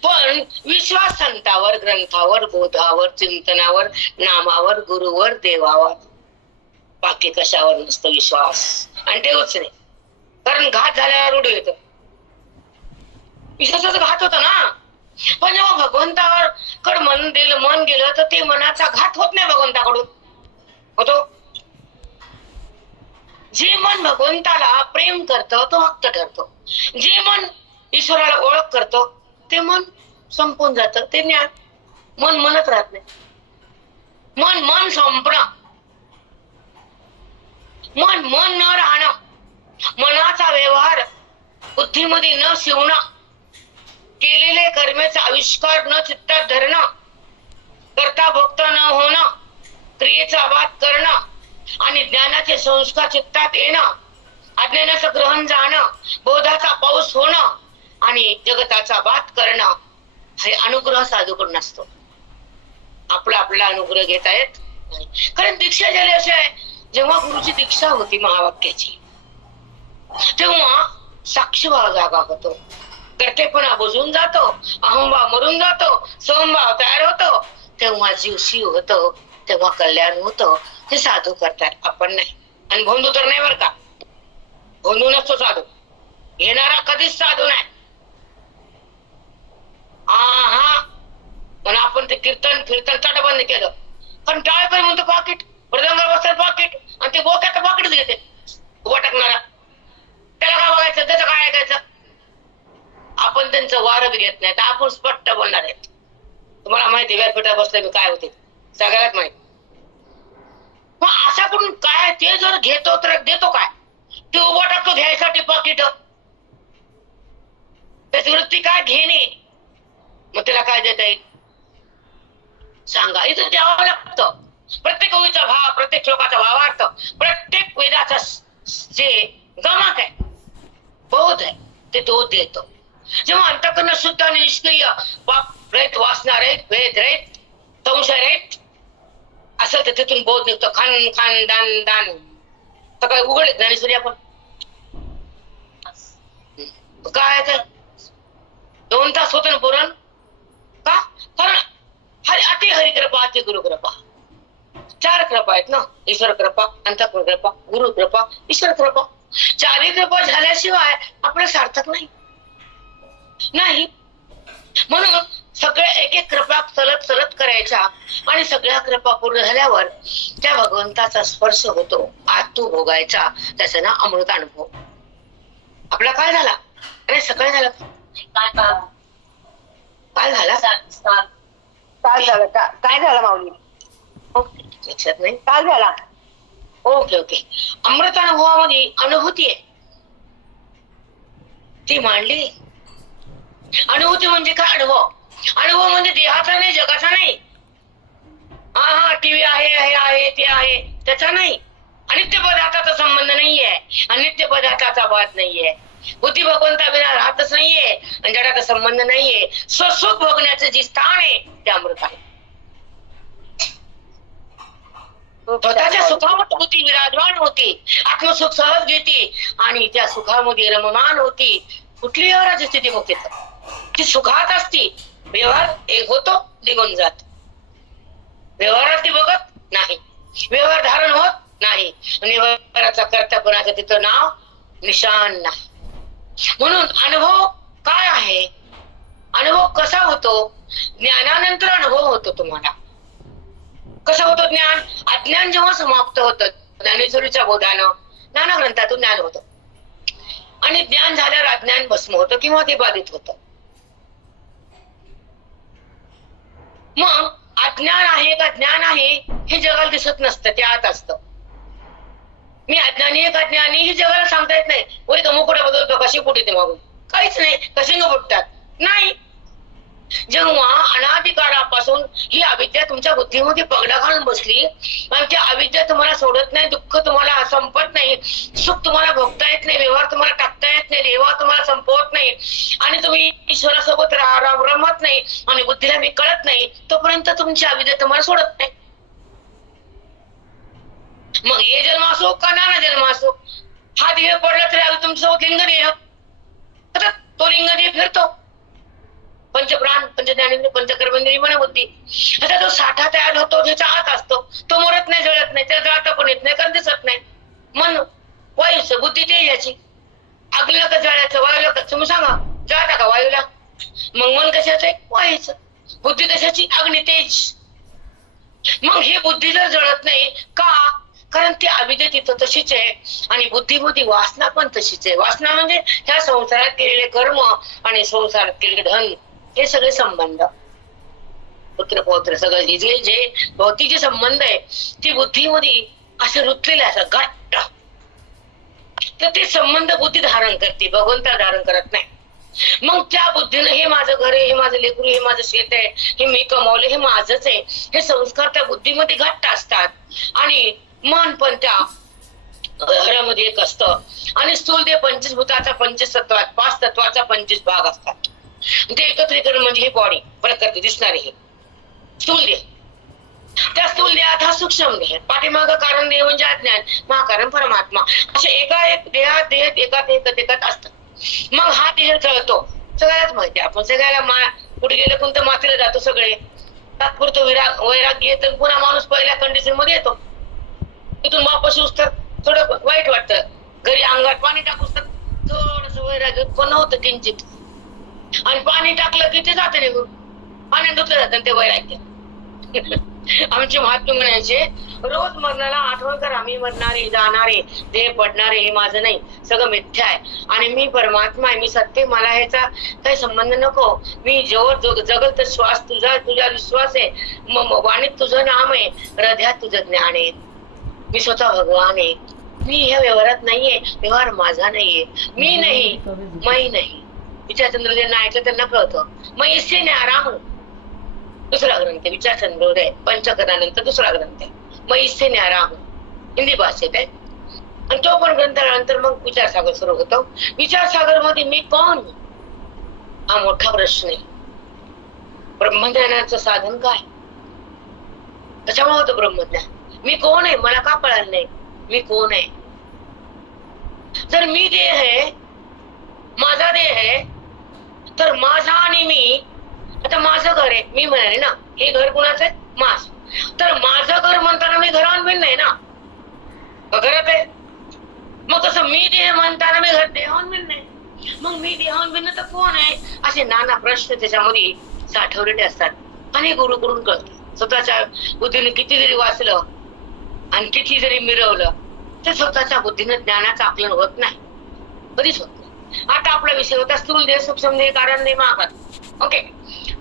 पण विश्वास संतावर, ग्रंथावर, बोधावर, चिंतनावर, नामावर, गुरुवर, देवावर, बाकी कशावर नसतो विश्वास. आणि ठेवूच नाही, कारण घात झाल्यावर रूढ येतो. विश्वासाचा घात होता ना. पण जेव्हा भगवंतावर कड मन गेलं तर ते मनाचा घात होत नाही, भगवंताकडून होतो. जे मन भगवंताला प्रेम करतं तो भक्त ठरतो. जे मन ईश्वराला ओळख करतो ते मन संपून जातं. ते ज्ञान. मन मनच राहत नाही. मन संपणं, मन न राहणं, मनाचा व्यवहार बुद्धीमध्ये न शिवणं, केलेले कर्मेचा आविष्कार न चित्तात धरणं, करता भक्त न होणं, क्रियेचा वाद करणं आणि ज्ञानाचे संस्कार चित्तात येणं, अज्ञानाचं ग्रहण जाणं, बोधाचा पाऊस होणं आणि जगताचा वाद करणं, हे अनुग्रह साधूकडून असतो. आपला अनुग्रह घेता येत नाही. कारण दीक्षा झाल्याशिवाय, जेव्हा गुरुची दीक्षा होती महावाक्याची, तेव्हा साक्षीभाव जागा होतो, कर्तेपणा बुजून जातो, अहंभाव मरून जातो, समभाव तयार होतो, तेव्हा जीव शिव होतो, तेव्हा कल्याण होतं. हे साधू करतात, आपण नाही. आणि भोंदू तर नाही बरं का, भोंदू नसतो साधू. येणारा कधीच साधू नाही. हा पण आपण ते कीर्तन तट बंद केलं. पण टाळकर म्हणतो पाकिट, मृदंग बसतात पाकिट, आणि ते बोक्याचं पाकिटच घेते उभा टाकणारा. त्याला काय बघायचं, त्याचं काय ऐकायचं. आपण त्यांचं वारच घेत नाही, तर आपण स्पष्ट बोलणार आहेत. तुम्हाला माहिती व्यासपीठात बसलं मी काय होते, सगळ्यात माहिती. मग अशा करून काय, ते जर घेतो तर देतो काय, ते उभा टाकतो घ्यायसाठी पाकिट. त्याची वृत्ती काय, घेणे. मग त्याला काय देता येईल सांगा. इथं द्यावं लागतं. प्रत्येक ओळीचा भाव, प्रत्येक श्लोकाचा भावार्थ, प्रत्येक वेदाचा जे गमक आहे, बोध आहे, ते तो देतो. जेव्हा अंतःकरण शुद्ध आणि निष्क्रिय, पाप रहित, वासना रहित, भेद रहित, संशय रहित असेल तर तिथून बोध निघतो. खान खान दान दान. सकाळी उघडले ज्ञानेश्वरी आपण काय तर 2 तास होतं ना पुरण का. कारण अति हरिकृपा, अति गुरुकृपा, 4 कृपा आहेत ना. ईश्वर कृपा, अंतःकरण कृपा, गुरु कृपा, ईश्वर कृपा. 4ही कृपा झाल्याशिवाय आपलं सार्थक नाही. म्हणून सगळ्या एक कृपा चलत करायच्या आणि सगळ्या कृपा पूर्ण झाल्यावर त्या भगवंताचा स्पर्श होतो. आतू भोगायचा, त्याचा ना अमृत अनुभव. आपला काय झाला, अरे सकाळी झालं काय झालं माऊली, लक्षात नाही काय झाला. ओके. अमृत अनुभवामध्ये अनुभूती आहे ती मांडली. अनुभूती म्हणजे काय, अनुभव म्हणजे देहाचा नाही, जगाचा नाही. हा टीव्ही आहे, हे आहे, ते आहे, त्याचा नाही. अनित्य पदार्थाचा संबंध नाहीये, अनित्य पदार्थाचा वाद नाहीये. बुद्धी भगवंता विना राहतच नाहीये आणि जगाचा संबंध नाहीये. स्वसुख भोगण्याचं जे स्थान आहे ते अमृत आहे. स्वतःच्या सुखामध्ये बुद्धी विराजमान होती, आत्मसुख सहज घेते आणि त्या सुखामध्ये रममान होती. कुठली व्यवहाराची स्थिती मग ती सुखात असती. व्यवहार एक होतो, निघून जात. व्यवहारात ती बघत नाही, व्यवहार धारण होत नाही आणि व्यवहाराचा कर्तापणाचं तिथं नाव निशान नाही. म्हणून अनुभव काय आहे, अनुभव कसा होतो, ज्ञानानंतर अनुभव होतो. तुम्हाला कसं होतं ज्ञान, अज्ञान जेव्हा समाप्त होतं ज्ञानेश्वरीच्या बोधानं, ज्ञानग्रंथातून ज्ञान होतं आणि ज्ञान झाल्यावर अज्ञान भस्म होतं किंवा ते बाधित होतं. मग अज्ञान आहे का ज्ञान आहे हे जगाला दिसत नसतं, ते आत असतं. मी अज्ञानी आहे का ज्ञानी हे जगाला सांगता येत नाही. वरी तो मुकुट बदलतो, कशी पुढे ते मागून काहीच नाही, कशी न बुटतात नाही. जेव्हा अनादिकाळापासून ही अविद्या तुमच्या बुद्धीमध्ये पगडा घालून बसली आणि त्या अविद्या तुम्हाला सोडत नाही, दुःख तुम्हाला संपत नाही, सुख तुम्हाला भोगता येत नाही, व्यवहार तुम्हाला टाकता येत नाही, देवा तुम्हाला संपवत नाही आणि तुम्ही ईश्वरासोबत रमत नाही आणि बुद्धीला मी कळत नाही, तोपर्यंत तुमची अविद्या तुम्हाला सोडत नाही. मग हे जन्म असो का नाना जन्म असो, हा देह पडला तरी अजून तुमच्यासोबत लिंगदेह, आता तो लिंगदेह फिरतो. पंचप्राण, पंचज्ञानेंद्रिय, पंचकर्मेंद्रिय, मनबुद्धी, आता तो साठा तयार होतो, त्याच्या आत असतो. तो मरत नाही, जळत नाही, त्याला जाता पण येत नाही, कारण दिसत नाही. मन वायूचं, बुद्धी ते याची. अग्नीला का जळायचं, वायूला का, तुम्ही सांगा जळता का वायूला. मग मन कशाचं आहे, वायूचं. बुद्धी कशाची, अग्नी तेज. मग हे बुद्धी जर जळत नाही का, कारण ती अविद्या तिथं तशीच आहे आणि बुद्धिमती वासना पण तशीच आहे. वासना म्हणजे ह्या संसारात केलेले कर्म आणि संसारात केलेले धन हे सगळे संबंध, पुत्र पौत्र सगळं जे भौतिक जे संबंध आहे ती बुद्धीमध्ये असे रुतलेले असतात घट्ट. तर ते संबंध बुद्धी धारण करते, भगवंता धारण करत नाही. मग त्या बुद्धीनं हे माझं घर आहे, हे माझं लेकरू, हे माझं शेत आहे, हे मी कमावले, हे माझंच आहे, हे संस्कार त्या बुद्धीमध्ये घट्ट असतात आणि मन पण त्या घरामध्ये एक असतं. आणि स्थूल देह पंचभूताचा 25 तत्वात 5 तत्वाचा 25 भाग असतात. ते एकत्रीकरण म्हणजे ही बॉडी प्रकृती दिसणारी हे स्थूल देह. त्या स्थूल देहात हा सूक्ष्म देह, पाठीमाग कारण देह म्हणजे अज्ञान, महाकारण परमात्मा, असे एका एक देहात एकात असतात. मग हा देह चळतो, सगळ्याच माहिती आपण सगळ्याला कुठे गेलं कोणतं मातीला जातो, सगळे तात्पुरतं वैराग्य येतं, पुन्हा माणूस पहिल्या कंडिशन मध्ये येतो. तिथून वापस येऊस तर थोडं वाईट वाटतं, घरी अंगात पाणी टाकूस तर थोडस वैराग्य उत्पन्न होतं किंचित, आणि पाणी टाकलं की ते जातं निघून, पाण्यात धुतलं जातं ते वैराग्य. आमचे महात्मा म्हणायचे, रोज मरणाला आठवण करा, मी मरणारे जाणारे देह पडणारे हे माझं नाही, सगळं मिथ्या आहे आणि मी परमात्मा आहे, मी सत्य, मला ह्याचा काही संबंध नको. मी जेव्हा जगल तर श्वास तुझा विश्वास आहे, वाणीत तुझं नाम आहे, हृदयात तुझं ज्ञान आहे, मी स्वतः भगवान आहे, मी ह्या व्यवहारात नाहीये, व्यवहार माझा नाहीये, मी नाही मै नाही. विचारचंद्र ज्यांना ऐकलं त्यांना कळतं. मग इससे न्याराम दुसरा ग्रंथ विचार चंद्रोदय पंचकथानंतर दुसरा ग्रंथ आहे. मग इससे न्याराम हिंदी भाषेत आहे आणि तो पण ग्रंथानंतर मग विचारसागर सुरू होतो. विचारसागर मध्ये मी कोण हा मोठा प्रश्न आहे. ब्रह्मज्ञानाचं साधन काय, कशामुळे होतं ब्रह्मज्ञान? मी कोण आहे, मला का कळालं नाही मी कोण आहे? जर मी देह आहे, माझा देह आहे, तर माझा आणि मी, आता माझं घर आहे मी म्हणाले ना, हे घर कुणाचं आहे? माझ. तर माझं घर म्हणताना मी घरावर भिन्न आहे ना, घरात आहे. मग तसं मी देह म्हणताना मी घर देहावर भिन्न आहे. मग मी देहावर भिन्न तर कोण आहे? असे नाना प्रश्न त्याच्यामध्ये साठवलेले असतात आणि गुरुकडून कळते. स्वतःच्या बुद्धीने किती जरी वाचलं आणि किती जरी मिरवलं तर स्वतःच्या बुद्धीनं ज्ञानाचं आकलन होत नाही, कधीच होत नाही. आता आपला विषय होता स्थूल देह, सूक्ष्म देह, कारण देह, महाकारण. ओके,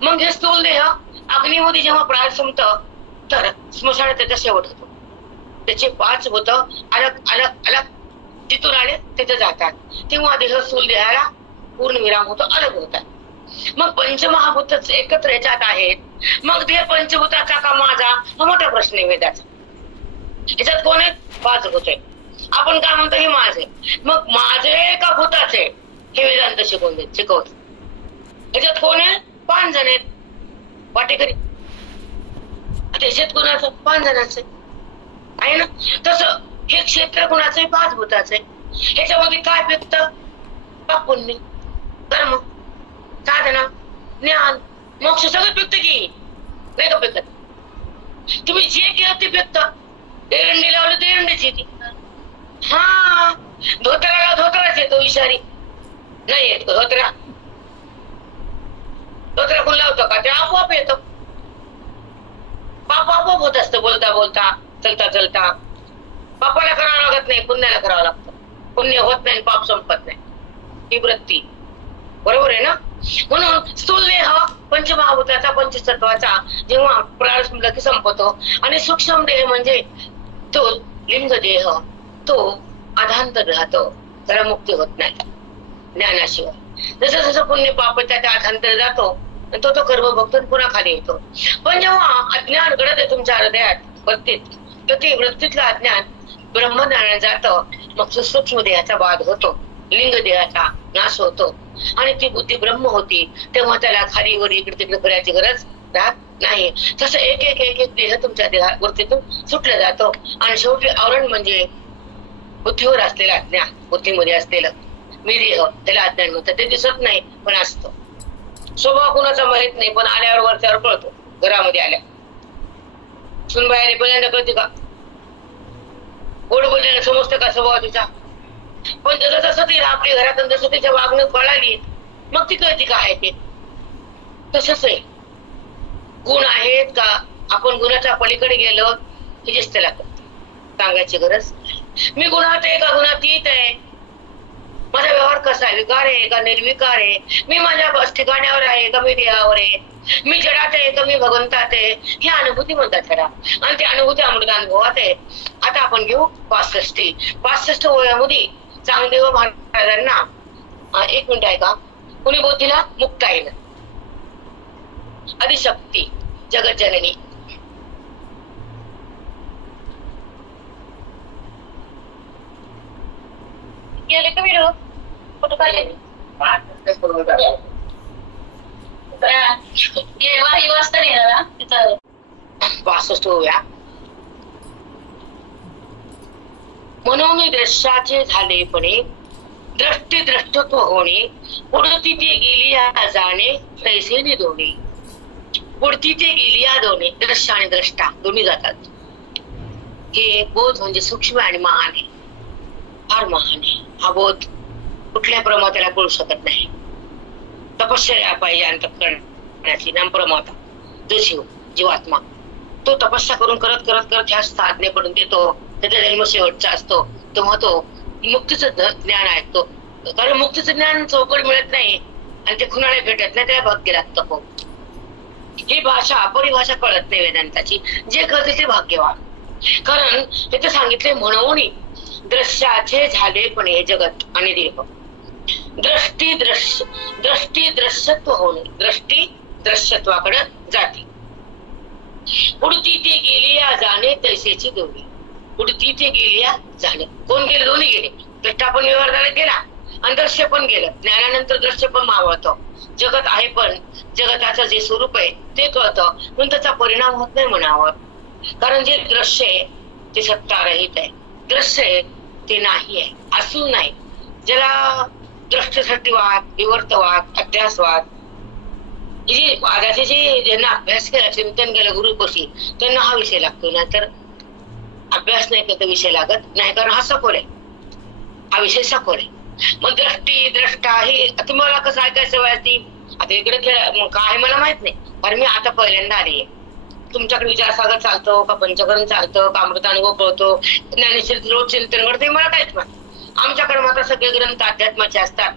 मग हे स्थूल देह अग्नीमध्ये जेव्हा प्राण संपतं तर स्मशानात त्याचा शेवट होतो. त्याचे 5 भूत अलग अलग अलग तिथून आले तिथे जातात, तेव्हा देह स्थूल देहाला पूर्ण विराम होतो, अलग होतात. मग पंचमहाभूत एकत्र याच्यात आहेत. मग देह पंचभूताचा का माझा, हा मोठा प्रश्न आहे वेदाचा. याच्यात कोण आहे? 5 भूत आहे. आपण काय म्हणतो हे माझे, मग माझे का भूताचे हे वेदांत शिकवत. याच्यात कोण आहे? 5 जण आहेत वाटेकरी. आता याच्यात कोणाचं? 5 जणांचं आहे ना. तसं हे क्षेत्र कोणाचं आहे? 5 भूताचं आहे. ह्याच्यामध्ये काय पिकतं? पाप पुण्य, कर्म, साधना, ज्ञान, मोक्ष सगळं पिकतं की नाही का? पिकत. तुम्ही जे केलं ते पिकतं. एरंडी लावलं तर एरंडीच येते. हा, धोत्राला धोत्राच येतो, विषारी नाही येत धोत्रा. धोत्रा कोण लावतो का? ते आपोआप येतं. पाप आपोआप होत असतं, बोलता बोलता, चलता चलता. पापाला करावं लागत नाही, पुण्याला करावं लागतं. पुण्य होत नाही, पाप संपत नाही, ही वृत्ती. बरोबर आहे ना. म्हणून स्थूल देह पंचमहाभूताचा 25 तत्वाचा जेव्हा प्रारंभ की संपतो आणि सूक्ष्म देह म्हणजे तो लिंग देह, तो अधांतर राहतो, त्याला मुक्ती होत नाही ज्ञानाशिवाय. जसं जसं पुण्य पाप त्याच्या अधांतर जातो तो कर्म भोगतो पुन्हा खाली येतो. पण जेव्हा अज्ञान घडत आहे तुमच्या हृदयात वृत्तीत, तर ते वृत्तीतलं अज्ञान ब्रह्मज्ञानात जातं. मग सूक्ष्म देहाचा बाध होतो, लिंग देहाचा नाश होतो आणि ती बुद्धी ब्रह्म होती. तेव्हा त्याला खाली वर इकडे तिकडे करायची गरज राहत नाही. तसं एक एक एक एक देह तुमच्या देहा वृत्तीतून सुटला जातो आणि शेवटी आवरण म्हणजे बुद्धीवर असलेलं अज्ञान, बुद्धीमध्ये असलेलं मी देह, त्याला अज्ञान म्हणतात. ते दिसत नाही पण असतो. स्वभाव कुणाचा माहित नाही, पण आल्यावर वरच्यावर कळतो. घरामध्ये आल्या सुनबाईने पहिल्यांदा कळते का? गोड बोलल्याने समजतं का स्वभाव तिचा? पण जसं जसं ती आपल्या घरात जसं तिच्या वागणूक कळाली मग ती कळते का आहे ते. तसंच आहे, गुण आहेत का आपण गुणाच्या पलीकडे गेलो की दिसते लागत. सांगायची गरज नाही. मी गुणात आहे का गुणातीत आहे, माझा व्यवहार कसा आहे, विकार आहे का निर्विकार आहे, मी माझ्या ठिकाण्यावर आहे का मी देहावर आहे, मी जडात आहे का मी भगवंतात आहे, ही अनुभूती म्हणतात त्याला. आणि ती अनुभूती अमृत अनुभवात आहे. आता आपण घेऊ 65 वयामध्ये चांगदेव महाराजांना 1 मिनिट आहे का, कुणी बुद्धीला मुक्त आहे ना, आदिशक्ती जगत जननी. गेले का व्हिडिओ फोटो काढले वाही वाजता येणार 65 होऊया. म्हणून दृश्याचे झालेपणे दृष्टी द्रष्टत्व होणे, पुढती ते गेली जाणे तैसे निधोणे. पुढती ते गेली या दोन्ही दृश्य आणि द्रष्टा दोन्ही जातात. हे बोध म्हणजे सूक्ष्म आणि महान आहे, फार महान आहे. हा बोध कुठल्या प्रमाताला कळू शकत नाही. तपश्चर्या पाहिजे अंतःकरणाची. नाम प्रमाता जो शिव जीवात्मा तो तपस्या करून करत करत करत ह्या साधनेकडून देतो. त्याचा जन्म शेवटचा असतो तेव्हा तो मुक्तीचं ज्ञान ऐकतो. कारण मुक्तीचं ज्ञान चौकड मिळत नाही आणि ते कुणाला भेटत नाही, त्याला भाग्य लागतं. हो, ही भाषा परिभाषा कळत नाही वेदांताची. जे कळते ते भाग्यवान. कारण तिथे सांगितले म्हणून दृश्याचे झाले पण हे जगत आणि देह. दृष्टी दृश्यत्व होणे, दृष्टी दृश्यत्वाकडे जाते. पुढती ते गेलिया जाणे तैसेची दोन्ही. पुढती ते गेलिया जाणे, कोण गेले? दोन्ही गेले. दृष्टा पण व्यवहार गेला आणि दृश्य पण गेलं. ज्ञानानंतर दृश्य पण मावळतं. जगत आहे पण जगताचं जे स्वरूप आहे ते कळतं, पण त्याचा परिणाम होत नाही म्हणावं. कारण जे दृश्य आहे ते सत्तारहित आहे, दृश्य आहे ते नाही आहे, असून नाही. ज्याला दृष्टसष्टीवाद, विवर्तवाद, अध्यासवाद, जे वादाचे जे ज्यांना अभ्यास केला, चिंतन केलं गुरुपशी, त्यांना हा विषय लागतो. नाहीतर अभ्यास नाही तर विषय लागत नाही, कारण हा सखोल आहे, हा विषय सखोल आहे. मग दृष्टी द्रष्टा हे तुम्हाला कसं ऐकायचं वयाची आता इकडे काय मला माहित नाही, कारण मी आता पहिल्यांदा आली आहे. तुमच्याकडे विचारसागर चालतो का, पंचकरण चालतं का, अमृतानुभव कळतो, ज्ञानेश्वर रोज चिंतन करते, मला काहीच माहित. आमच्याकडे मात्र सगळे ग्रंथ अध्यात्माचे असतात,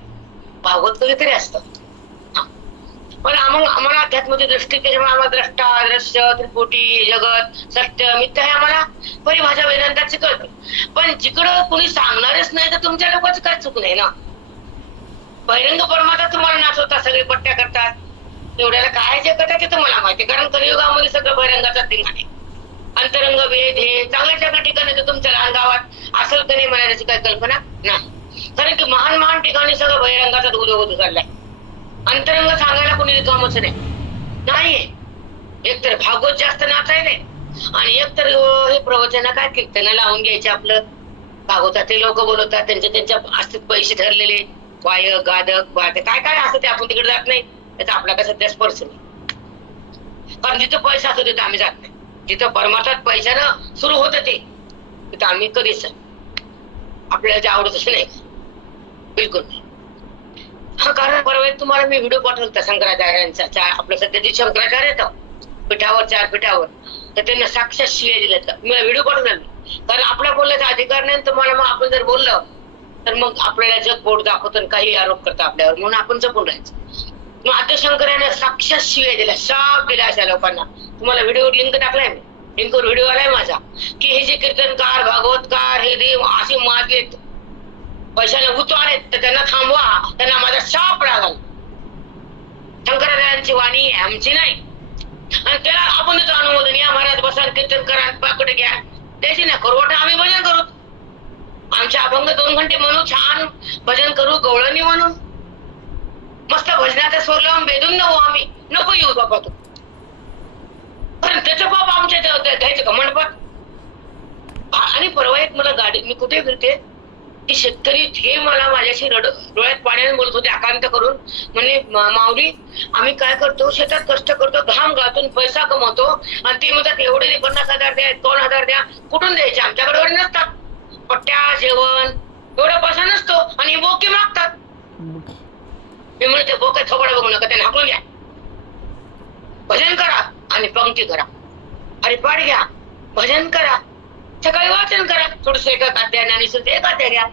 भागवत कधीतरी असतं. पण आम्हाला अध्यात्माची दृष्टी, त्याच्यामुळे आम्हाला द्रष्टा दृश्य त्रिपुटी जगत सत्य मिथ्या हे आम्हाला परिभाषा वेदांताची कळते. पण जिकडं कोणी सांगणारच नाही तर तुमच्या लोकांचं काय चूक नाही ना. बहिरंग परमात्मा तुम्हाला नाचवतात, सगळे पट्ट्या करतात, एवढ्याला काय जे करतात ते तुम्हाला माहिती. कारण कलियुगामध्ये सगळं बहिरंगाचा धिंगाणा आहे. अंतरंग वेद हे चांगल्या चांगल्या ठिकाणी तर तुमच्या लहान गावात असेल तर नाही म्हणायची काही कल्पना नाही. कारण की महान महान ठिकाणी सगळं बहिरंगाचा उदोग चाललाय. अंतरंग सांगायला कोणी रिकामच नाहीये. एकतर भागवत जास्त नाचायले आणि एकतर हे प्रवचन काय कीर्तन लावून घ्यायचे. आपलं भागवताचे लोक बोलवतात, त्यांच्या असतात पैसे ठरलेले, वायक गादक वादक काय काय असतं ते आपण तिकडे जात नाही. त्याचा आपला काय सध्या स्पर्श नाही. कारण जिथं पैसा असतो तिथं आम्ही जात नाही. जिथं परमार्थात पैशानं सुरू होतं ते तिथं आम्ही कधीच आपल्याला ते आवडतच नाही, बिलकुल नाही. हा कारण परवा तुम्हाला मी व्हिडिओ पाठवला शंकराचार्यांचा, आपलं सध्या शंकराचार्य येतं पिठावर 4 पिठावर, तर त्यांना साक्षात शिव्या दिल्या. मी व्हिडिओ पाठवला नाही, कारण आपला बोलण्याचा अधिकार नाही. तुम्हाला मग आपण जर बोललं तर मग आपल्याला जग बोट दाखवतो आणि काही आरोप करतो आपल्यावर, म्हणून आपण जपून राहायचं. मग आता शंकराने साक्षात शिव्या दिल्या, शाप दिला अशा लोकांना. तुम्हाला व्हिडिओ लिंक टाकलाय मी, लिंकवर व्हिडिओ आलाय माझा, की हे जे कीर्तनकार भागवतकार हे देव असे माजलेत, पैशाने उतरलेत, तर त्यांना थांबवा, त्यांना माझा शाप लागला. शंकराचार्यांची वाणी आमची नाही. आणि त्याला आपण अनुमोदन या महाराज बसा कीर्तन करा पाकडे घ्या त्याची ना करू वाटत आम्ही भजन करू. आमच्या अभंग 2 घंटे म्हणू, छान भजन करू, गवळणी म्हणून मस्त भजनाचा स्वर लावून बेदून नको आम्ही, नको येऊ बाबा तू. कारण त्याचं बाप आमच्या द्यायचं का मंडपात. आणि परवा एक मला गाडी, मी कुठे फिरते ती शेतकरी हे मला माझ्याशी डोळ्यात पाण्याने बोलत होते आकांत करून. म्हणजे माऊली आम्ही काय करतो, शेतात कष्ट करतो, घाम गाळून पैसा कमवतो आणि ते म्हणतात एवढे 50,000 द्या, 2,000 द्या, कुठून द्यायचे, आमच्याकडे एवढे नसतात. पट्ट्या जेवण एवढा पैसा नसतो आणि हे बोके मागतात. मी म्हणते बोके थोबड बघू नका, त्यांना हाकून घ्या, भजन करा आणि पंक्ती करा, हरिपाठ घ्या, भजन करा, सकाळी वाचन करा थोडस, एका अध्याय ज्ञानेश्वरीचं एक अध्याय घ्या.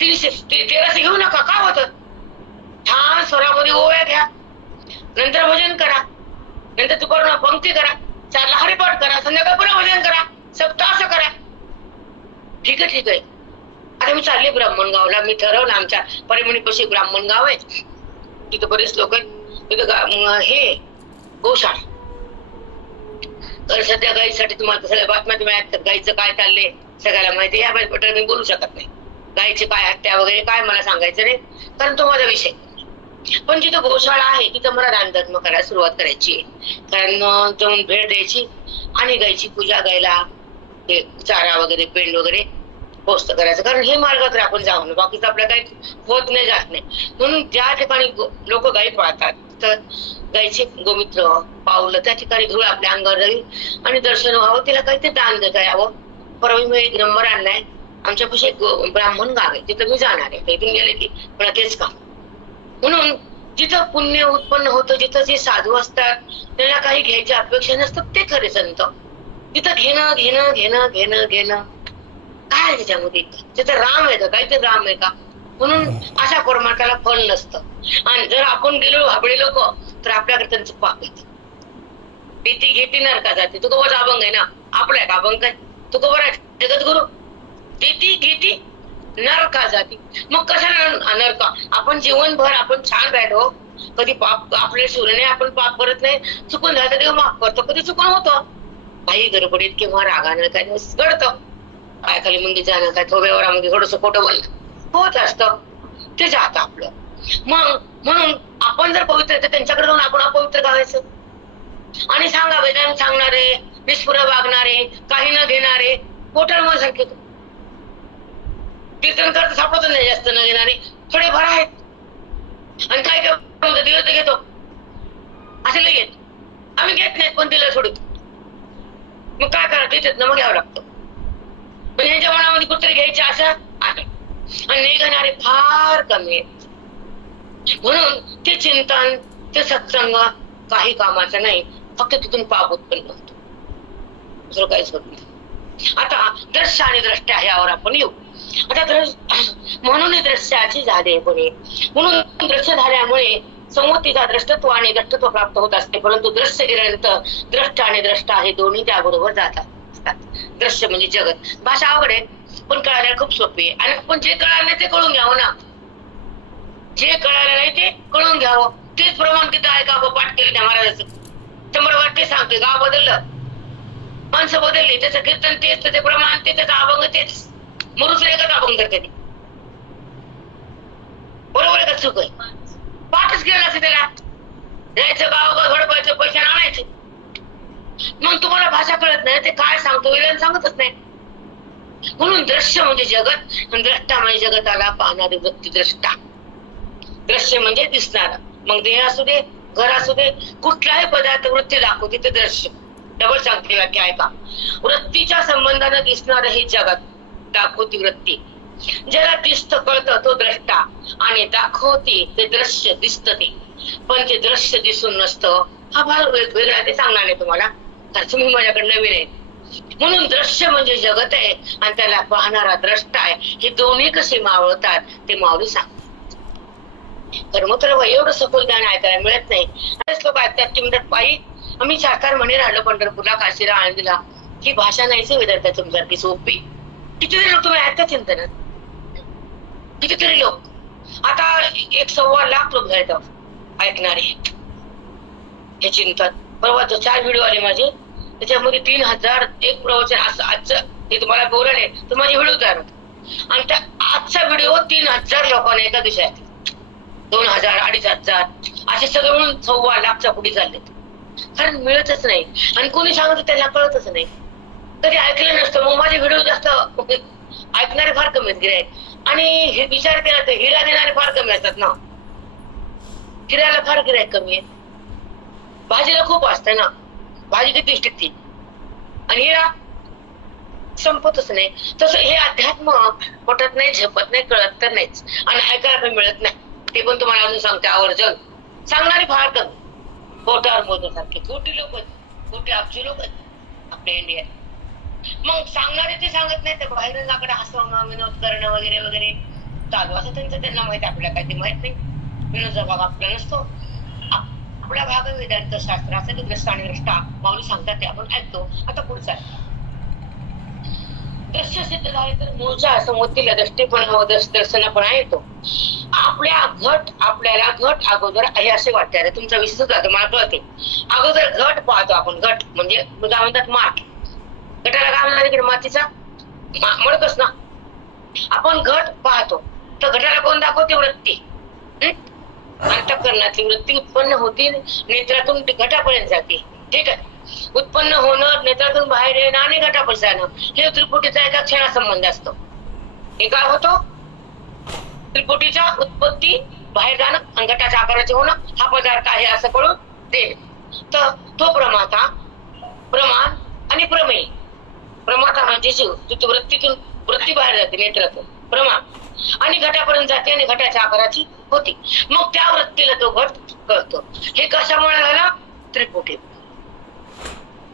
13 घेऊ नका, का होतं छान स्वरामध्ये ओव्या घ्या. नंतर भजन करा, नंतर दुपारून पंक्ती करा, 4ला हरिपाठ करा, संध्याकाळी पुन्हा भजन करा, सप्ताह असं करा. ठीक आहे ठीक आहे. आता मी चालले ब्राह्मणगावला. मी ठरवलं, आमच्या परिमणीपाशी ब्राह्मणगाव आहे, तिथं बरेच लोक आहेत. तिथं हे गोशाळा. तर सध्या गाईसाठी तुम्हाला सगळ्या बातम्या तुम्ही ऐकतात, गाईचं काय चाललंय सगळ्याला माहिती. याबद्दल मी बोलू शकत नाही, गाईचे काय हत्या वगैरे काय मला सांगायचं नाही, कारण तो माझा विषय. पण जिथं गोशाळा आहे तिथं मला दानधर्म करायला सुरुवात करायची आहे. कारण जाऊन भेट द्यायची आणि गायची पूजा, गायला ते चारा वगैरे पेंड वगैरे पोस्ट करायचं. कारण हे मार्ग तर आपण जाऊ ना, बाकीचं आपल्या काही होत नाही, जात नाही. म्हणून ज्या ठिकाणी लोक गायी पाळतात तर गायचे गोमित्र पावलं त्या ठिकाणी धूळ आपल्या अंगावर जावी आणि दर्शन व्हावं, तिला काहीतरी दान देता यावं. परवा मी एक नंबर आणलाय, आमच्यापाशी एक ब्राह्मण गाव आहे, तिथं मी जाणार आहे. इथून गेले की मला तेच काम. म्हणून जिथं पुण्य उत्पन्न होतं, जिथं जे साधू असतात त्यांना काही घ्यायची अपेक्षा नसतात, ते खरे संत. तिथं घेणं घेणं घेणं घेणं घेणं काय त्याच्यामध्ये, तिथं राम आहे का, काहीतरी राम आहे का. म्हणून अशा परमार्थाला फळ नसतं. आणि जर आपण गेलो भाबडे लोक तर आपल्याकडे त्यांचं पाप येतं. ती घेती नरका जाते. तू कवच अभंग आहे ना, आपला आहे का अभंग काय, तू कवर आहे जगद्गुरु. ती घेती नरका जाती. मग कशाला नरका. आपण जीवनभर आपण छान राहिलो, कधी पाप आपले सुरणे, आपण पाप करत नाही, चुकून झालं देव माफ करतो, कधी चुकून होतं काही गडबडीत किंवा रागानं काय घडतं, पायाखाली मुंगी जाणं, काय थोड्यावरामध्ये थोडस खोटं बोलणं होत असतं, ते जातं आपलं. मग म्हणून आपण जर पवित्र तर त्यांच्याकडे जाऊन आपण अपवित्र करायचं आणि सांगा वेदांत सांगणारे, निष्पुर वागणारे, काही न घेणारे पोटल सारखे कीर्तन करत सापडत नाही, जास्त न घेणारे थोडेफार आहेत. आणि काय काय दिलं तर घेतो, असे लय घेत. आम्ही घेत नाही, पण दिलं सोडतो. मग काय करा, तिथेच ना मग घ्यावं लागतं. पण यांच्या मनामध्ये कुठतरी घ्यायचे असं आहे आणि नाही घेणारे फार कमी आहेत. म्हणून ते चिंतन, ते सत्संग काही कामाचं नाही, फक्त तिथून पाप उत्पन्न होतो, दुसरं काहीच होत नाही. आता दृश्य आणि द्रष्ट्या यावर आपण येऊ. आता म्हणून दृश्याची झाले कोणी, म्हणून दृश्य झाल्यामुळे संमतीचा द्रष्टत्व आणि द्रष्टत्व प्राप्त होत असते. परंतु दृश्य गेल्यानंतर द्रष्टा आणि द्रष्टा हे दोन्ही त्याबरोबर जातात. दृश्य म्हणजे जगत. भाषा अवघड आहे पण कळायला खूप सोपी आहे. आणि आपण जे कळालं नाही ते कळून घ्यावं ना, जे कळालं नाही ते कळून घ्यावं. तेच प्रमाण किती आहे का पाठ केले त्या महाराजाचं 100 वाट ते सांगते. गाव बदललं, माणसं बदलली, त्याचं कीर्तन तेच, त्याचे प्रमाण ते, त्याचा अभंग तेच, मरुस एकच अभंग करते. बरोबर आहे का चुक आहे? पाठच केलं असं त्याला जायचं गाव घडवायचं, पैसे आणायचे. मग तुम्हाला भाषा कळत नाही, ते काय सांगतो वेळेला सांगतच नाही. म्हणून दृश्य म्हणजे जगत, द्रष्टा म्हणजे जगताला पाहणारी वृत्ती द्रष्टा. दृश्य म्हणजे दिसणार, मग देह असू दे, घर असू दे, कुठलाही पदार्थ वृत्ती दाखवते ते दृश्य. डबल सांगते व्याख्या आहे का. वृत्तीच्या संबंधाने दिसणार हे जगत, दाखवती वृत्ती. ज्याला दिसतं कळतं तो द्रष्टा आणि दाखवते ते दृश्य दिसत ते, पण ते दृश्य दिसून नसतं. हा भाग वेगवेगळा, ते सांगणार नाही तुम्हाला, कारण तुम्ही माझ्याकडे नवीन आहे. म्हणून दृश्य म्हणजे जगत आहे आणि त्याला पाहणारा द्रष्टा आहे. हे दोन्ही कसे मावळतात ते माऊली सांगतात. कर्मोत्तर एवढं सखोल ज्ञान ऐकायला मिळत नाही. असेच लोक ऐकतात की म्हणतात पायी आम्ही 4 महिने राहिलो पंढरपूरला, काशीला, आळंदीला, ही भाषा नाहीच विद्यार्थ्या तुमच्यासारखी सोपी. कितीतरी लोक तुम्ही ऐकतात चिंतन, कितीतरी लोक. आता 1.25 लाख लोक झाले ऐकणारे हे चिंतन. परवा 4 व्हिडिओ आले माझे, त्याच्यामध्ये 3001 प्रवचन असं आजचं हे तुम्हाला बोलले तर माझे व्हिडिओ तयार होते. आणि त्या आजचा व्हिडिओ 3000 लोकांना एका दिवशी ऐकले. 2000, 2500 असे सगळे म्हणून 1.25 लाखच्या पुढे चालले. कारण मिळतच नाही आणि कोणी सांगत त्याला कळतच नाही, कधी ऐकलं नसतं. मग माझे व्हिडिओ जास्त ऐकणारे फार कमी आहेत गिरायक. आणि हे विचार केला तर हिरा देणारे फार कमी असतात ना, हिऱ्याला फार गिरायक कमी आहे. भाजीला खूप असतं ना, भाजी किती टिकते आणि हिरा संपतच नाही. तसं हे अध्यात्म पटत नाही, झेपत नाही, कळत तर नाहीच आणि ऐकायला पण मिळत नाही. ते पण तुम्हाला अजून सांगते आवर्जून. सांगणारे फार कमी, बोटावर मोजण्यासारखे कोटी लोक, कोटी अब्जी लोक आपल्या इंडियात. मग सांगणारे ते सांगत नाही, तर बाहेरून आकडे हसवणं, विनोद करणं वगैरे वगैरे चालू असं त्यांना माहिती, आपल्याला काही ते माहित नाही. विनोदचा भाग आपला नसतो. आपला भाग वेदांत शास्त्राचा ग्रस्त आणि ग्रष्टा माऊली सांगतात ते आपण ऐकतो. आता पुढचा दृश्य सिद्ध झाले तर मूळच्या समोरतील दृष्टीपणा व दर्शनापणा येतो. आपल्याला घट अगोदर आहे असे वाटते. आता तुमचा विषय जातो, मला कळते. अगोदर घट पाहतो आपण. घट म्हणजे तुझा म्हणतात माठ. घटाला काय म्हणणार इकडे? मातीचा म्हणतच ना आपण. घट पाहतो तर घटाला कोण दाखवते? वृत्ती. अंतःकरणातली वृत्ती उत्पन्न होती, नेत्रातून घटापर्यंत जाते. ठीक आहे. उत्पन्न होणं, नेत्रातून बाहेर येणं आणि घटापर्यंत जाणं हे त्रिपुटीचा एका क्षणासंबंध असतो. हे काय होतो? त्रिपुटीच्या उत्पत्ती, बाहेर जाणं आणि घटाच्या आकाराचे होणं हा पदार्थ आहे असं कळून देणे. तर तो प्रमाता, प्रमाण आणि प्रमेय. प्रमाता म्हणजे जीव, तो वृत्तीतून वृत्ती बाहेर जाते, नेत्रातून प्रमाण, आणि घटापर्यंत जाते आणि घटाच्या आकाराची होती. मग त्या वृत्तीला तो घट कळतो. हे कशामुळे झालं? त्रिपुटी.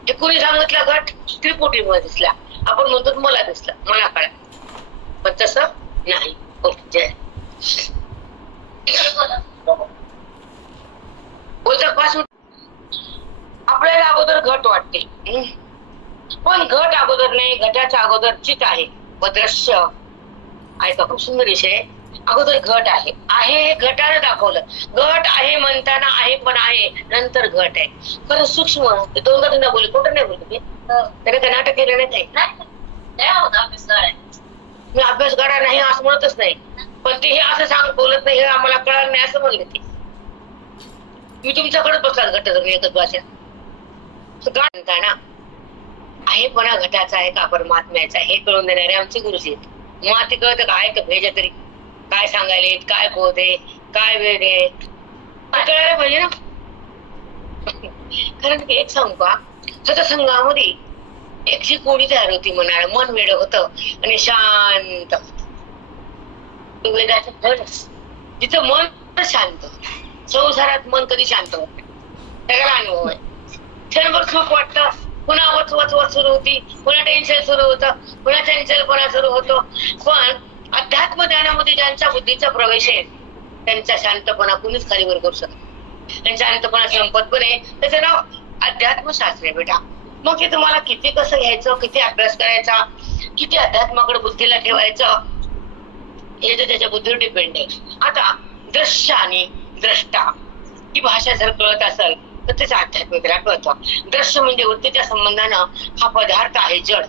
हे कुणी सांगितलं? घट त्रिपुटीमुळे दिसला. आपण म्हणतो मला दिसला, मला कळलं, पण तसं नाही. जय पासून आपल्याला अगोदर घट वाटते, पण घट अगोदर नाही, घटाच्या अगोदर चित आहे व दृश्य. ऐका, खूप सुंदर विषय. अगोदर घट आहे. हे घटाने दाखवलं. घट आहे म्हणताना आहे पण आहे, नंतर घट आहे. खरं सूक्ष्म दोन गतींना बोलले, कुठं नाही बोलत ते. त्याने काय नाटक केलं नाही, काही मी अभ्यास गाडा नाही असं म्हणतच नाही, पण ते हे असं सांग बोलत नाही, हे आम्हाला कळणार नाही असं म्हणले ते. मी तुमच्याकडे बसला घट धरून एकच भाषा म्हणता ना. आहे पण घटाचा आहे का परमात्म्याचा हे कळून देणारे आमचे गुरुजी आहेत. मग ते कळतं काय का भेजा तरी काय सांगायले, काय बोध आहे, काय वेळ आहे, कळायला पाहिजे ना. कारण एक सांगू का, सत्संगामध्ये एकशी कोणी तयार होती म्हणाल, मन वेड होत आणि शांत होत. वेदाचं फळ जिथं मन शांत, संसारात मन कधी शांत होत नाही. त्याला अनुभव आहे. क्षणभर सुख वाटतं, पुन्हा वच सुरू होती, पुन्हा टेन्शन सुरू होतं, पुन्हा चंचलपणा सुरू होतो. पण अध्यात्म ज्ञानामध्ये ज्यांच्या बुद्धीचा प्रवेश आहे त्यांचा शांतपणा कुणीच खाली वर करू शकत. त्यांचा शांतपणा संपत पण आहे. त्याचं नाव अध्यात्मशास्त्र आहे बेटा. मग ते तुम्हाला किती कसं घ्यायचं, किती अभ्यास करायचा, किती अध्यात्माकडे बुद्धीला ठेवायचं हे तर त्याच्या बुद्धीवर डिपेंड आहे. आता दृश्य आणि द्रष्टा ही भाषा जर कळत असेल तर त्याचा अध्यात्मिकला कळतो. दृश्य म्हणजे वृत्तीच्या संबंधानं हा पदार्थ आहे जड.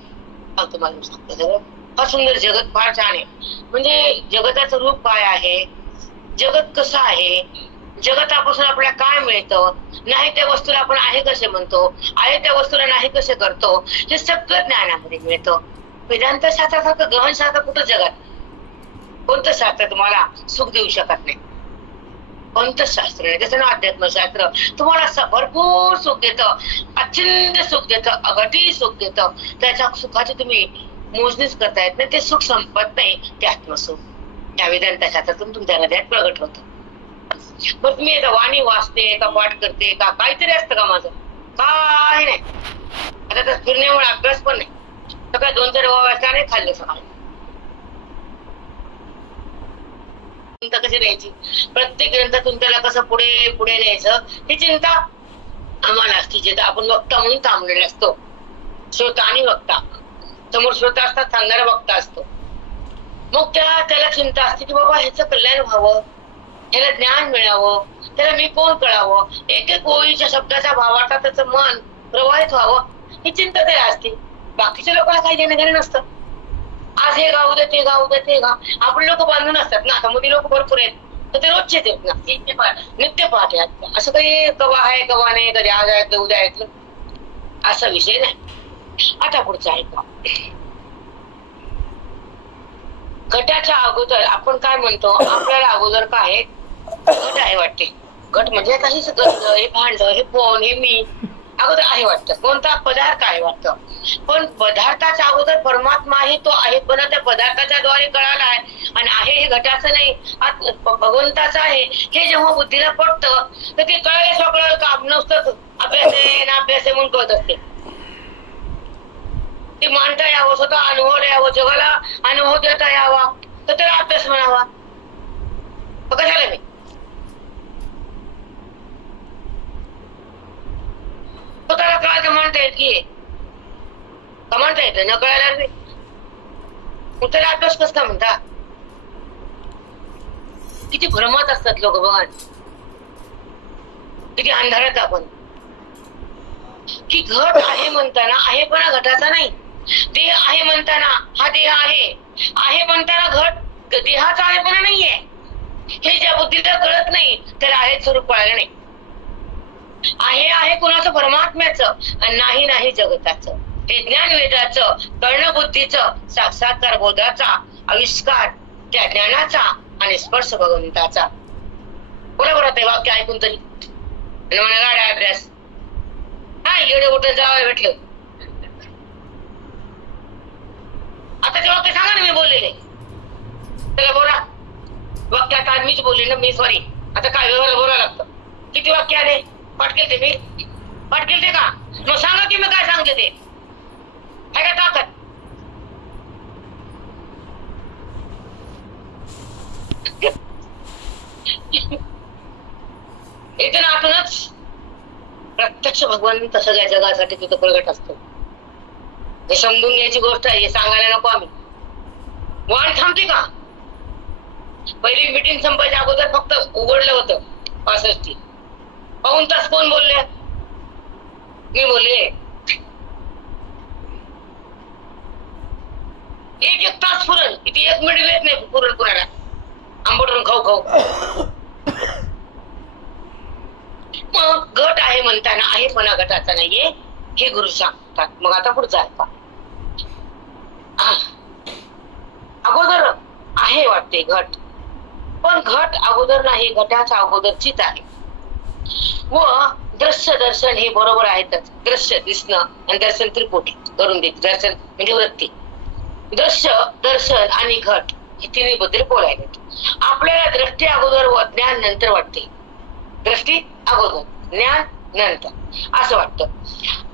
तुम्हाला सांगतो फार सुंदर. जगत फार छान आहे. म्हणजे जगताचं रूप काय आहे, जगत कसं आहे, जगतापासून आपल्याला काय मिळतं, नाही त्या वस्तूला आपण आहे कसे म्हणतो, आहे त्या वस्तूला नाही कसे करतो, हे सगळं ज्ञानामध्ये मिळतं. वेदांत शास्त्रासारखं गहन शास्त्र कुठं जगात कोणतं शास्त्र तुम्हाला सुख देऊ शकत नाही. कोणतं शास्त्र नाही. त्याचं नाव अध्यात्मशास्त्र. तुम्हाला भरपूर सुख देतं, अचिंत्य सुख देतं, अघटी सुख देतं. त्याच्या सुखाची तुम्ही मोजणीच करता येत नाही. ते सुख संपत नाही, ते आत्मसुख त्या वेदांत शास्त्रातून तुमच्या हृदयात प्रगट होतं. मग मी आता वाणी वाचते का पाठ करते का काहीतरी असतं का माझं? काय नाही. आता तर फिरण्यामुळे अभ्यास पण नाही. सकाळी 2-4 वाजता नाही खाल्ले सकाळी. चिंता कशी द्यायची, प्रत्येक ग्रंथातून त्याला कसं पुढे पुढे न्यायचं ही चिंता आम्हाला असते. जे आपण वक्ता म्हणून थांबलेले असतो. श्रोता आणि वक्ता, समोर श्रोता असतात, सांगणारा वक्ता असतो. मग त्याला चिंता असते की बाबा ह्याचं कल्याण व्हावं, ह्याला ज्ञान मिळावं, त्याला मी कोण कळावं, एक एक ओळीच्या शब्दाच्या भावार्था त्याचं मन प्रवाहित व्हावं ही चिंता त्याला असते. बाकीच्या लोकांना काही देणं घेणं नसतं. आज हे गाव दे, ते गाव दे, ते गाव. आपले लोक बांधून असतात ना, आता मोठी लोक भरपूर आहेत तर ते रोजचे आहेत ना, नित्य पाठ आहेत. असं काही कवा आहे कवा नाही, कधी आज ऐकलं उद्या ऐकलं असा विषय नाही. आता पुढचा ऐका. घटाच्या अगोदर आपण काय म्हणतो, आपल्याला अगोदर काय घट आहे वाटते. घट म्हणजे काही गंध, हे भांड, हे फोन, हे मी अगोदर आहे वाटतं. कोणता पदार्थ आहे वाटतं. पण पदार्थाच्या अगोदर परमात्मा आहे, तो आहे पण त्या पदार्थाच्या द्वारे कळाला आहे. आणि आहे हे घटाचं नाही, भगवंताचं आहे हे जेव्हा बुद्धीला पडतं तर ते कळायला कळलं का नुसतं अभ्यास आहे ना अभ्यास आहे म्हणून कळत असते. ते मांडता यावं, स्वतः अनुभवता यावं, जगाला अनुभव देता यावा, तर त्याला अभ्यास म्हणावा. कशाला मी स्वतःला कळायचं म्हणता येत की का म्हणता येतं न कळायला रे मग त्याला अभ्यास कसं म्हणता. किती भ्रमात असतात लोक बघा, किती अंधारात आपण. की घट आहे म्हणताना आहेपणा घटाचा नाही, देह आहे म्हणताना हा देह आहे म्हणताना घट देहाचा आहेपणा नाहीये. हे ज्या बुद्धीला कळत नाही त्याला आहे स्वरूप कळालं नाही. आहे कुणाचं परमात्म्याचं आणि नाही जगताचं. हे ज्ञान वेदाचं, कर्ण बुद्धीचं, साक्षात्कार बोधाचा, आविष्कार त्या ज्ञानाचा आणि स्पर्श भगवंताचा. बरोबर ते वाक्य ऐकून तरी म्हणा गाड्या अभ्यास हा एवढे कुठे जावं भेटलं. आता ते वाक्य सांगा ना मी बोललेले, त्याला बोला. वाक्य आता मीच बोलले ना, मी सॉरी. आता काय व्यवहार बोलावं लागतं. किती वाक्य आले पाठ केले मी पाठ केले का, मग सांगा की मी काय सांगते ते आहे का ताकद. इथून आतूनच प्रत्यक्ष भगवंत सगळ्या जगासाठी तिथं प्रगट असतो. हे समजून घ्यायची गोष्ट आहे, हे सांगायला नको आम्ही. वाण थांबते का. पहिली मीटिंग संपायच्या अगोदर फक्त उघडलं होतं 65. पाऊण तास कोण बोलले, मी बोलले. एक तास पुरण, किती 1 मिनिट येत नाही पुरण कुणाला आंबटून खाऊ. मग घट आहे म्हणताना आहेपणा घटाचा नाहीये हे गुरु सांगतात. मग आता पुढचं आहे का, अगोदर आहे वाटते घट, पण घट अगोदर नाही, घटाचा अगोदर चित आहे. व दृश्य दर्शन हे बरोबर आहेतच. दृश्य दिसणं आणि दर्शन त्रिपुटी करून देते. दर्शन म्हणजे वृत्ती, दृश्य दर्शन आणि घट हे तिन्ही बद्दल बोलायला. आपल्याला दृष्टी अगोदर व ज्ञान नंतर वाटते. दृष्टी अगोदर ज्ञान नंतर असं वाटतं.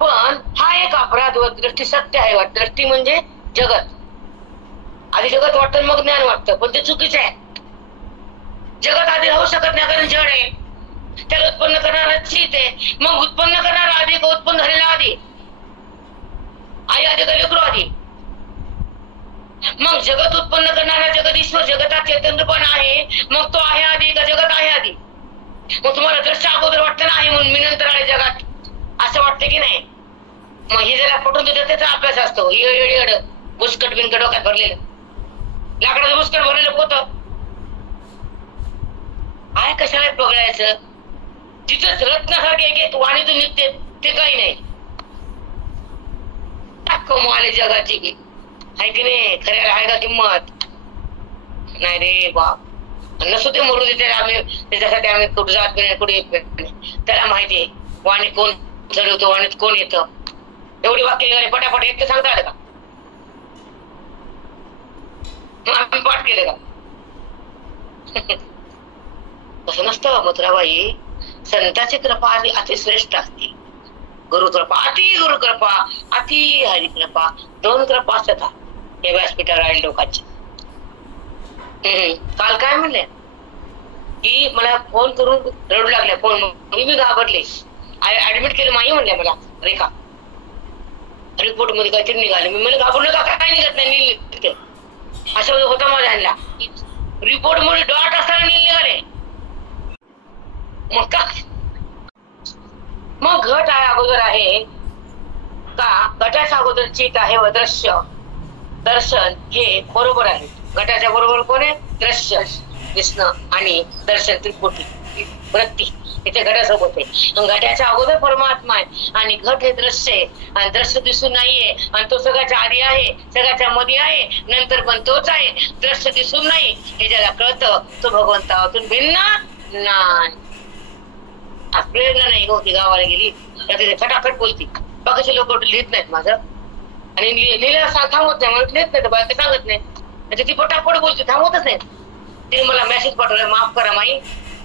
पण हा एक अपराध व दृष्टी सत्य आहे. वाटत दृष्टी म्हणजे जगत, आधी जगत वाटतं मग ज्ञान वाटतं, पण ते चुकीचं आहे. जगत आधी होऊ शकत नाही कारण जड आहे. त्याला उत्पन्न करणारा चित आहे, मग उत्पन्न करणारा आधी का उत्पन्न झालेला आधी, आई आधी का लेकरू आधी. मग जगत उत्पन्न करणारा जगदीश्वर जगतात चैतन्यपण आहे, मग तो आहे आधी का जगत आहे आधी. मग तुम्हाला दृश्य अगोदर वाटतं ना आहे म्हणून मी नंतर आले जगात, असं वाटतं की नाही. मग हे जरा पटून देतात त्याचा अभ्यास असतो. येड बुसकट बिनकट डोक्यात भरलेलं, लाकडाचं बुसकट भरलेलं पोतं आहे. कशाला पकडायचं, तिथंच रत्नासारखे एक वाणीतून निघते ते काही नाही. कमाले जगाची की आहे की नाही, खऱ्याला आहे का किंमत नाही रे बाप. नसू ते मरू दे, त्याच्यासाठी आम्ही कुठे जात नाही कुठे येत नाही. त्याला माहितीये वाणी कोण चढवतो, वाणीत कोण येतं. एवढी वाक्य निघाले पटापट येत ते सांगता आलं का, आम्ही पाठ केले का. तसं नसतं मथुराबाई. संतांची कृपा अतिश्रेष्ठ असते. गुरुकृपा अति गुरुकृपा अति हरिकृपा, 2 कृपा असतात या व्यासपीठावर राहिले लोकांची. काल काय म्हणले की मला फोन करून रडू लागल्या. फोन मी घाबरले, ऍडमिट केलं माही म्हणल्या मला रेखा. रिपोर्ट मध्ये काहीतरी निघाले. मी मला घाबरू नका, काय निघत नाही नील असं होता माझ्या ह्यांना. रिपोर्ट मध्ये डॉट असताना नील निघाले. मग का मग घट आहे अगोदर आहे का, घटाच्या अगोदर चित आहे व दृश्य दर्शन हे बरोबर आहे. घटाच्या बरोबर कोण आहे, दृश्य दिसणं आणि दर्शन त्रिपुटी वृत्ती इथे घटासोबत आहे. घटाच्या अगोदर परमात्मा आहे आणि घट हे दृश्य आहे आणि दृश्य दिसून नाहीये आणि तो सगळ्याच्या आधी आहे, सगळ्याच्या मध्ये आहे, नंतर पण तोच आहे. दृश्य दिसून नाही हे ज्याला कळतं तो भगवंतातून भिन्न नाही. प्रेरणा नाही होती, गावाला गेली तिथे फटाफट बोलती. बाकीचे लोक लिहित नाहीत माझं आणि लिहिला थांबवत नाही, मला लिहित नाही, बाकी सांगत नाही. ती फटाफट बोलते, थांबवतच नाही. तिने मला मेसेज पाठवला, माफ करा माई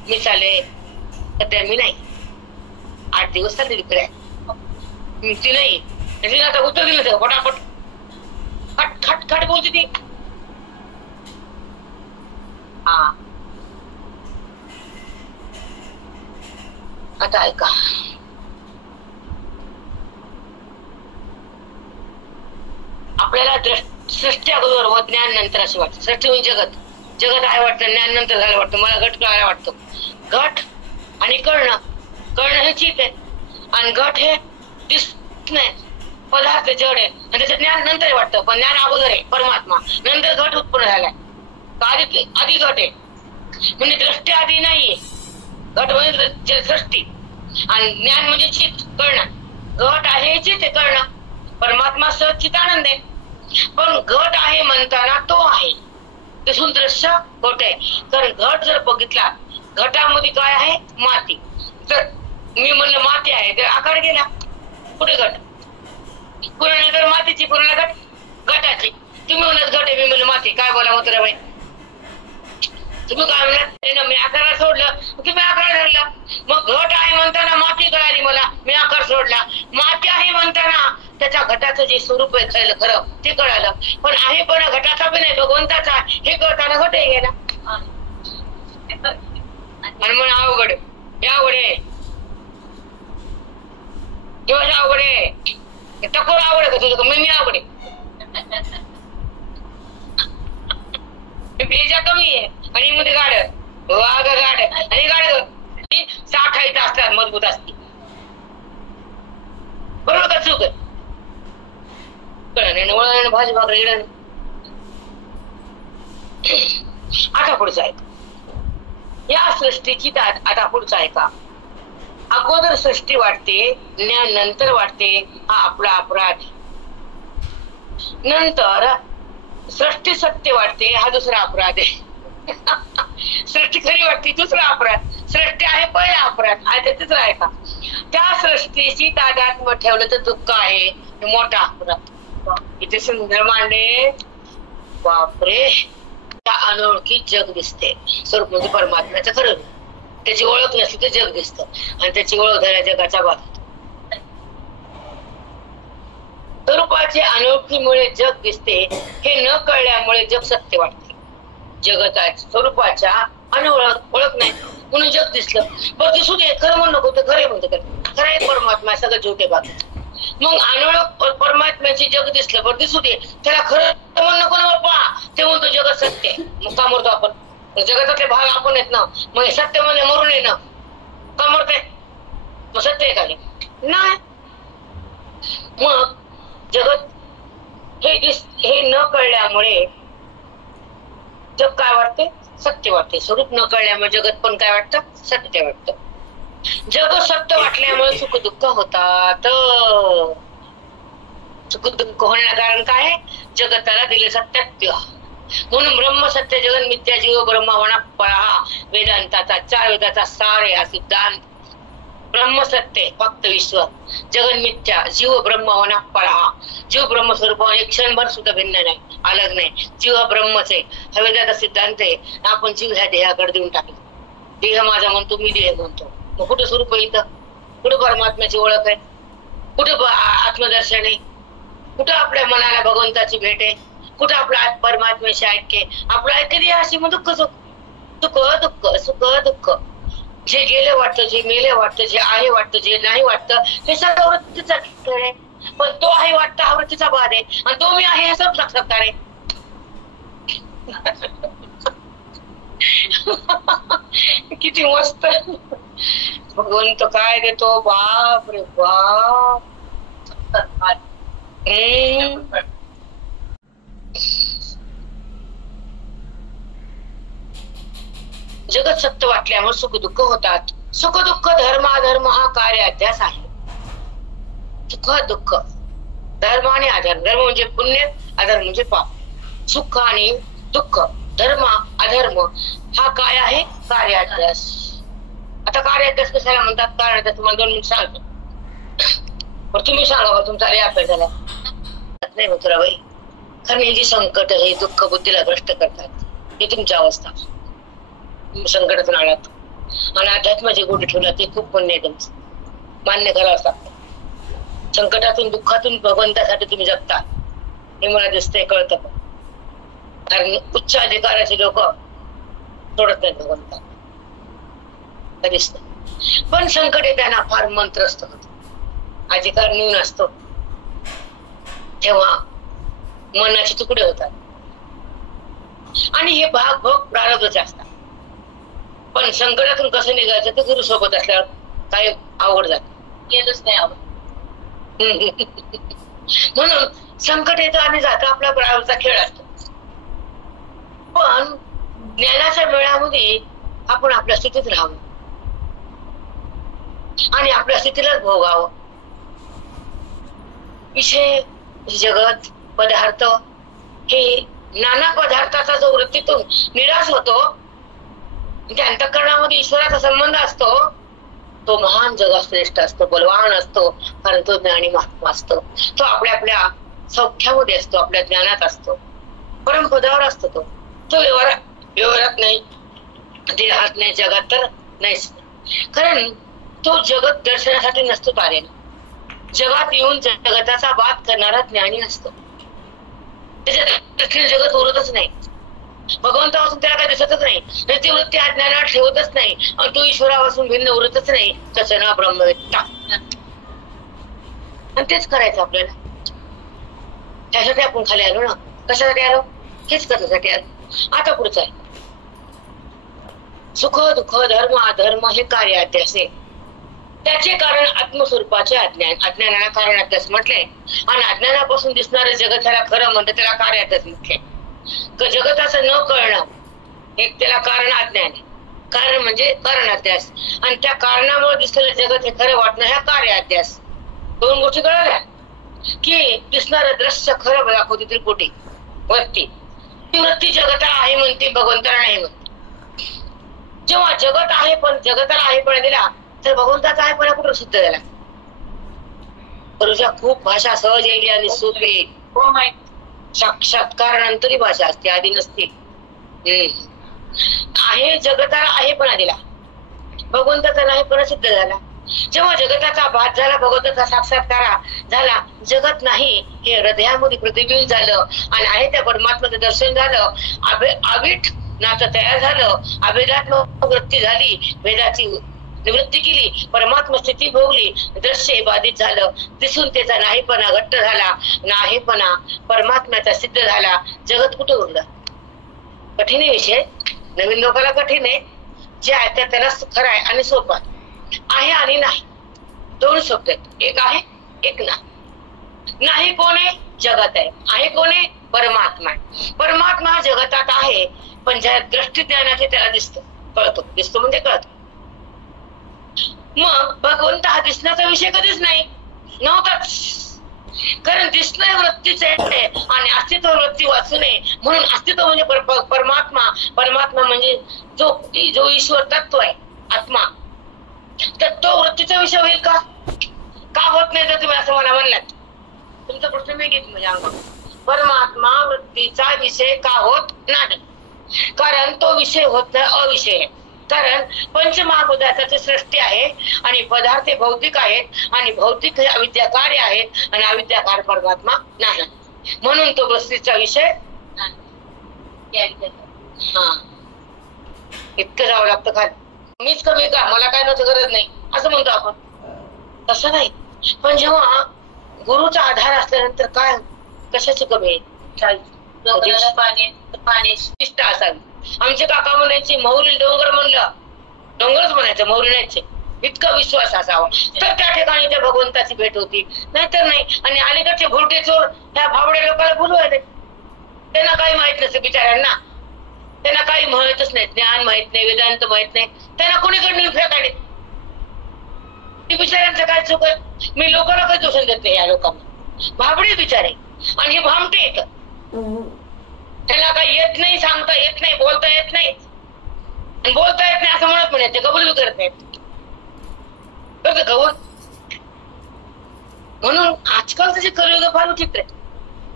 मी चालले सध्या, मी नाही 8 दिवस चालले तिकडे. ती नाही तिने आता उत्तर दिलं फटाफट खट खट खट बोलते ती. हा आता ऐका. आपल्याला सृष्टी अगोदर व ज्ञान नंतर असं वाटतं. सृष्टी म्हणजे जगत. जगत आहे वाटतं, ज्ञान नंतर झालं वाटतं. मला घट कळायला वाटतं. घट आणि कळणं हे चित आहे आणि घट हे दिसत नाही, पदार्थ जड आहे आणि त्याचं ज्ञान नंतर वाटतं. पण ज्ञान अगोदर आहे, परमात्मा नंतर घट उत्पन्न झालाय. आधी घट आहे म्हणजे दृष्टी आधी नाहीये. घट म्हणजे सृष्टी आणि ज्ञान म्हणजे चित, कळणं. घट आहे चित आहे, कळणं. परमात्मा सचित आनंद आहे. पण घट आहे म्हणताना तो आहे, दिसून दृश्य घट आहे. कारण घट जर बघितला, घटामध्ये काय आहे? माती. तर मी म्हणलं माती आहे तर आकार गेला. कुठे घट? पूर्ण मातीची, पूर्ण घट घटाची. तुम्ही म्हणत घट आहे, मी म्हणलं माती. काय बोला होतं बाई? तुम्ही काय म्हणत? मी आकाराला सोडलं, तुम्ही आकार धरला. मग घट आहे म्हणताना माती कळाली मला, मी आकार सोडला. माती आहे म्हणताना त्याच्या घटाचं जे स्वरूप आहे खरं ते कळालं. पण आहे पण घटाचा बी नाही, भगवंताचा हे कळताना घट आहे गेला. आणि मग अवघड हे अवघड आहे, दिवस अवघड आहे. टकोर आवड आहे का तुझं? मी आवड आहे. बेजा कमी आहे आणि मध्ये गाड वाघ गाड आणि गाड साठायचं असतात, मजबूत असते. बरोबर का चूक? कळण भाजी भाकरी गिळण. आता पुढचं आहे या सृष्टीची. आता पुढचं आहे का? अगोदर सृष्टी वाटते, ज्ञान नंतर वाटते, हा आपला अपराध. नंतर सृष्टी सत्य वाटते, हा दुसरा अपराध आहे. सृष्टी खरी वाटते, दुसरा अपराध. सृष्टी आहे पहिला अपराध, आहे तिसरा आहे का? त्या सृष्टीची तादात्म्य ठेवलं तर दुःख आहे, मोठा अपराध. इथे सुंदर मांडे. बापरे, त्या अनोळखी जग दिसते. स्वरूप म्हणजे परमात्म्याचं खरं. त्याची ओळख नसली तर जग दिसतं आणि त्याची ओळख झाल्या जगाचा बाध. स्वरूपाचे अनोळखीमुळे जग दिसते, हे न कळल्यामुळे जग सत्य वाटते. जगताच्या स्वरूपाच्या ओळख नाही म्हणून जग दिसलं. बरं दिसू दे, खरं म्हणू नको, तर खरे म्हणतो. खरं आहे परमात्मा, सगळं झोटे बाकी. मग अनोळख परमात्म्याचे जग दिसलं, बरं दिसू दे, त्याला खरं म्हणू नको ना पहा. ते म्हणतो जगत सत्य. मग का मरतो आपण? जगतातले भाग आपण आहेत ना, मग सत्य म्हणजे मरून आहे ना, का मरते? मग सत्य आहे का नाही? मग जगत हे न कळल्यामुळे जग काय वाटते? सत्य वाटते. स्वरूप न कळल्यामुळे जगत पण काय वाटतं? सत्य वाटतं. जग सत्य वाटल्यामुळे सुख दुःख होतात. सुख दुःख होण्याचं कारण काय? जगताला दिले सत्य. म्हणून ब्रह्म सत्य जगन मिथ्या जीव ब्रह्मावना पळा वेदांताचा 4 वेदाचा सार आहे हा सिद्धांत. ब्रह्म सत्य फक्त विश्व, जगन मिथ्या, जीव ब्रह्मावना पळा. जीव ब्रह्मस्वरूप एक क्षणभर सुद्धा भिन्न नाही, अलग नाही. जीव हा ब्रह्मच आहे, हा वेदाचा सिद्धांत आहे. आपण जीव ह्या देहाकडे देऊन टाकले. देह माझा म्हणतो, मी देह म्हणतो. मग कुठं स्वरूप आहे इथं? कुठं परमात्म्याची ओळख आहे? कुठं आत्मदर्शन आहे? कुठं आपल्या मनाला भगवंताची भेट आहे? कुठं आपला परमात्म्याशी ऐक्य? आपलं ऐक्य देहाशी मग दुःख सुख, दुःख दुःख, सुख दुःख. जे गेले वाटतं, जे मेले वाटतं, जे आहे वाटतं, जे नाही वाटतं, हे सगळं वृत्तीचा खेळ आहे. पण तो आहे वाटतं हा वृत्तीचा बाध आहे आणि तो मी आहे हे सब साक्षात्कार आहे. किती मस्त भगवंत काय देतो, बाप रे बाप. जगत सत्य वाटल्यामुळे सुख दुःख होतात. सुख दुःख धर्म अधर्म हा कार्य अध्यास आहे. सुख दुःख, धर्म आणि अधर्म. धर्म म्हणजे पुण्य, अधर्म म्हणजे पाप. सुख आणि दुःख, धर्म अधर्म हा काय आहे? कार्य अध्यास. आता कार्य अध्यास कशाला म्हणतात? कारण अध्यास तुम्हाला 2 मिनिट सांगतो. तुम्ही सांगा बरं, तुमचा लय अभ्यास झाला नाही मथुराबाई. कारण हे जे संकट, हे दुःख बुद्धीला भ्रष्ट करतात, हे तुमची अवस्था. संकटातून आलात आणि अध्यात्म जे गोडी ठेवला ते खूप पुण्य आहे तुमचं, मान्य करावं लागतं. संकटातून दुःखातून भगवंतासाठी तुम्ही जगता, हे मला दिसतंय, कळतं पण. कारण उच्च अधिकाराचे लोक सोडत नाहीत भगवंताला, दिसत. पण संकट येताना फार मंत्रस्त होत, अधिकार न्यून असतो तेव्हा मनाचे तुकडे होतात आणि हे भाग भोग प्रारब्धचे असतात. पण संकटातून कसं निघायचं ते गुरु सोबत असल्यावर काही आवड जात, गेलंच नाही आवड. म्हणून संकट येतं आणि जातं, आपला प्रारब्धचा खेळ असतो. पण ज्ञानाच्या वेळामध्ये आपण आपल्या स्थितीत राहावं आणि आपल्या स्थितीलाच भोगावं. विषय, जगत, पदार्थ हे नाना पदार्थाचा जो वृत्तीतून निराश होतो, त्या अंतःकरणामध्ये ईश्वराचा संबंध असतो, तो महान जगश्रेष्ठ असतो, बलवान असतो, कारण तो ज्ञानी महात्मा असतो. तो आपल्या आपल्या सौख्यामध्ये असतो, आपल्या ज्ञानात असतो, परमपदावर असतो. तो व्यवहारात नाही, ते राहत नाही, जगात तर नाहीच. कारण तो जगत दर्शनासाठी नसतो आलेला, जगात येऊन जगताचा बात करणारा ज्ञानी असतो. त्याच्या जगत उरतच नाही, भगवंतापासून त्याला काही दिसतच नाही, ती वृत्ती अज्ञानात ठेवतच नाही आणि तो ईश्वरापासून भिन्न उरतच नाही. तसं ना ब्रह्मवेत्ता, आणि तेच करायचं आपल्याला. त्यासाठी आपण खाली आलो ना. कशासाठी आलो? हेच करण्यासाठी आलो. आता पुढचं आहे सुख दुःख धर्म अधर्म हे कार्य अध्यास आहे. त्याचे कारण आत्मस्वरूपाचे अज्ञान, अज्ञानाला कारण अध्यास म्हटले. आणि अज्ञानापासून दिसणारे जगत ह्याला खरं म्हणतात, त्याला कार्य अध्यास म्हटले. जगताचं न कळणं एक त्याला कारण अज्ञान आहे. कारण म्हणजे कारण अध्यास, आणि त्या कारणामुळे दिसलेलं जगत हे खरं वाटणं ह्या कार्य अध्यास. दोन गोष्टी कळल्या की दिसणारं दृश्य खरं दाखवते त्रिपुटी वृत्ती. ती वृत्ती जगताला आहे म्हणते, भगवंताला नाही म्हणते. जेव्हा जगत आहे पण जगताला आहेपणा दिला तर भगवंताचा आहेपणा कुठं सिद्ध झाला? गुरुच्या खूप भाषा सहज येईल आणि सोपी साक्षात्कारानंतरी भाषा असते, आधी नसते. आहे जगताला आहेपणा दिला, भगवंताचा नाहीपणा सिद्ध झाला. जेव्हा जगताचा भात झाला, भगवंताचा साक्षात्कार झाला, जगत नाही हे हृदयामध्ये प्रतिबिंबित झालं आणि आहे त्या परमात्म्याचं दर्शन झालं. अविठ नातं तयार झालं, अभेदात्मक वृत्ती झाली, भेदाची निवृत्ती केली, परमात्मा स्थिती भोगली, दृश्य बाधित झालं, दिसून त्याचा नाहीपणा घट्ट झाला, नाहीपणा परमात्म्याचा सिद्ध झाला. जगत कुठे उरलं? कठीण आहे विषय, नवीन लोकांना कठीण आहे. जे आहे त्याला खरं आहे आणि सोपं आहे आणि नाही, दोन शब्द आहेत. एक आहे, एक नाही. कोण आहे? जगत आहे कोण आहे? परमात्मा आहे. परमात्मा हा जगतात आहे, पण ज्या दृष्टी ज्ञानाचे त्याला दिसतो म्हणजे कळतो. मग भगवंत हा दिसण्याचा विषय कधीच नाही नव्हताच, कारण दिसणं वृत्तीच आहे आणि अस्तित्व वृत्ती वाचू नये म्हणून अस्तित्व म्हणजे परमात्मा म्हणजे जो ईश्वर तत्व आहे, आत्मा, तर तो वृत्तीचा विषय होईल का होत नाही? जर तुम्ही असं मला म्हणलात, तुमचा प्रश्न मी घेत म्हणजे परमात्मा वृत्तीचा विषय का होत नाही? कारण तो विषय होत नाही, अविषय आहे. कारण पंचमहाभूताची सृष्टी आहे आणि पदार्थ भौतिक आहेत आणि भौतिक हे अविद्याकार्य आहेत आणि अविद्याकार परमात्मा नाही, म्हणून तो वृत्तीचा विषय हा. इतकं जावं लागतं का? मीच कमी का, मला काय नव्हतं गरज नाही असं म्हणतो आपण. तसं नाही. पण जेव्हा गुरुचा आधार असल्यानंतर काय, कशाची कमी पाण्याची निष्ठा असावी. आमचे काका म्हणायचे मौली डोंगर म्हणलं, डोंगरच म्हणायचं, मौली नाहीचे. इतका विश्वास असावा तर त्या ठिकाणी त्या भगवंताची भेट होती, नाहीतर नाही. आणि अलीकडचे भुरटे चोर त्या भावड्या लोकांना बोलवायले, त्यांना काही माहित नसतं बिचाऱ्यांना, त्यांना काही माहितच नाही, ज्ञान माहित नाही, वेदांत माहित नाही, त्यांना कोणीकडे फेकाडे. ते बिचाऱ्यांचं काय चुक आहे? मी लोकांना काही दोषण देत नाही. या लोकांना भाबडे बिचारे आणि हे भामटे येत, त्याला काही येत नाही, सांगता येत नाही, बोलता येत नाही, बोलता येत नाही असं म्हणत पण येते, कबूल करत नाहीत. कबूल म्हणून आजकालचं जे कलियुग फार विचित्र आहे.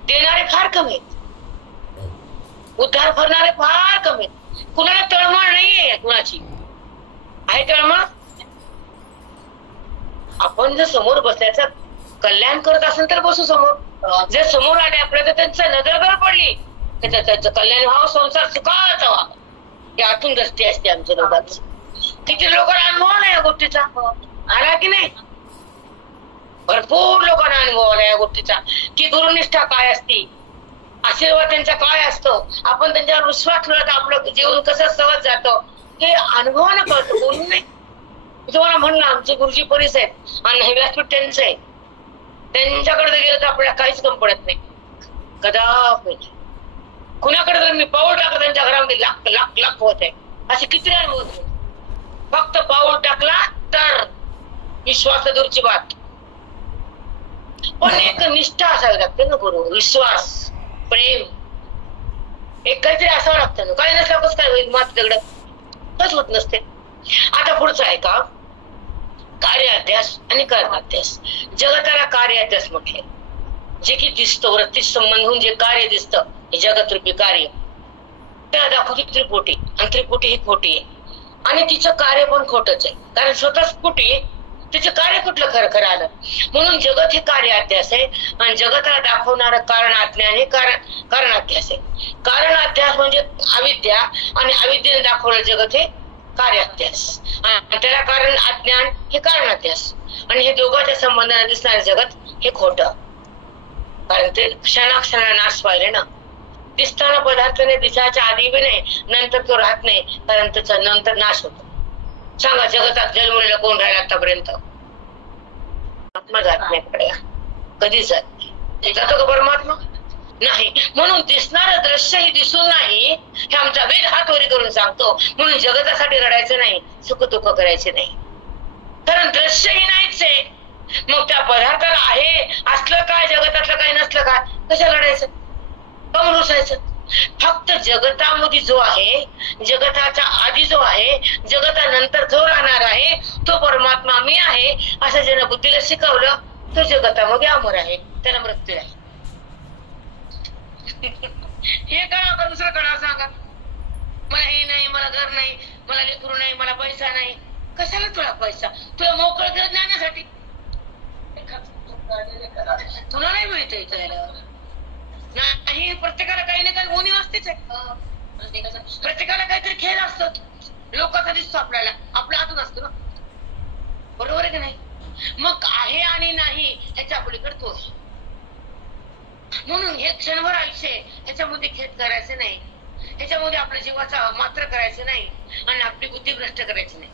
देणारे फार कमी आहेत, उद्धार करणारे फार कमी आहेत. कुणाला तळमळ नाहीये, कुणाची आहे तळमळ? आपण जर समोर बसल्याचा कल्याण करत असेल तर बसू समोर. जर समोर आले आपल्या तर त्यांचा नजर पडली तर त्याचं कल्याण व्हावं, संसार सुखाचा व्हावा, ही आतून दृष्टी असते आमच्या लोकांची. किती लोकांना अनुभव नाही या गोष्टीचा, आला की नाही? भरपूर लोकांना अनुभव आला या गोष्टीचा की गुरुनिष्ठा काय असते, आशीर्वाद त्यांचा काय असतो, आपण त्यांच्यावर विश्वास ठेवला तर आपलं जीवन कसं सहज जातं हे अनुभवानं कळतं, बोलून नाही. तुम्हाला म्हणलं आमचे गुरुजी परीस आहेत आणि हे व्यासपीठ त्यांचं आहे, त्यांच्याकडे गेलं तर आपल्याला काहीच कमी पडत नाही कदापि. कुणाकडे जर मी पाऊल टाकलं त्यांच्या घरामध्ये लाख लाख लाख होत आहे, असे किती अनुभव. फक्त पाऊल टाकला तर विश्वास दूरची बात, पण एक निष्ठा असावी लागते ना गुरु, विश्वास, प्रेम, एक काहीतरी असावं लागतं ना. काही नसलं कसं काय होईल, मात दगड कच होत नसते. आता पुढचं आहे का, कार्य अध्यास आणि कर्म अध्यास. जगताला कार्य अध्यास म्हटले, जे की दिसतं वृत्ती संबंधून जे कार्य दिसतं हे जगत रूपी कार्य, त्याला दाखवते त्रिपुटी, आणि त्रिपुटी ही खोटी आहे आणि तिचं कार्य पण खोटच आहे, कारण स्वतःच खोटी आहे, तिचं कार्य कुठलं खरं खरं आलं. म्हणून जगत हे कार्य अध्यास आहे आणि जगताला दाखवणारं कारण अज्ञान हे कारण अध्यास आहे. कारण अध्यास म्हणजे अविद्या आणि अविद्येने दाखवलं जगत हे कार्य अध्यास, आणि त्याला कारण अज्ञान हे कारण अध्यास, आणि हे दोघांच्या संबंधाने दिसणारे जगत हे खोटं, कारण ते क्षणाक्षणा नाश पाहिले ना. दिसताना पदार्थ नाही, दिसायच्या आधी बी नाही, नंतर तो राहत नाही, कारण त्याचा नंतर नाश होतो. सांगा जगतात जन्मलेला कोण राहिला आतापर्यंत? आत्मा जात नाही पडेगा, कधीच जात नाही. जातो का परमात्मा? नाही. म्हणून दिसणारं दृश्य हे दिसून नाही हे आमचा वेद हात वरी करून सांगतो. म्हणून जगतासाठी रडायचं नाही, सुख दुःख करायचे नाही, कारण दृश्यही नाहीच आहे. मग त्या पदार्थाला आहे असलं काय, जगतातलं काही नसलं काय, कशा लढायचं, कम रुसायचं? फक्त जगतामध्ये जो आहे, जगताच्या आधी जो आहे, जगतानंतर जो राहणार आहे तो परमात्मा मी आहे असं ज्यानं बुद्धीला शिकवलं तो जगतामध्ये अमर आहे, त्याला मृत्यू आहे. हे कळा का दुसरं कळा सांगा? मला हे नाही, मला घर नाही, मला लेकरू नाही, मला पैसा नाही. कशाला तुला पैसा? तुला मोकळ ज्ञानासाठी. तुला नाही मिळतंय कळायला नाही. प्रत्येकाला काही ना काही उणीव असतेच आहे, प्रत्येकाला काहीतरी खेळ असतात. लोकांचा दिसतो आपल्याला, आपल्या हातून असतो ना, बरोबर आहे की नाही? मग आहे आणि नाही ह्याच्या पलीकडे तो आहे. म्हणून हे क्षणभर आयुष्य ह्याच्यामध्ये खेळ करायचं नाही, ह्याच्यामध्ये आपल्या जीवाचा मात्र करायचं नाही आणि आपली बुद्धी भ्रष्ट करायची नाही,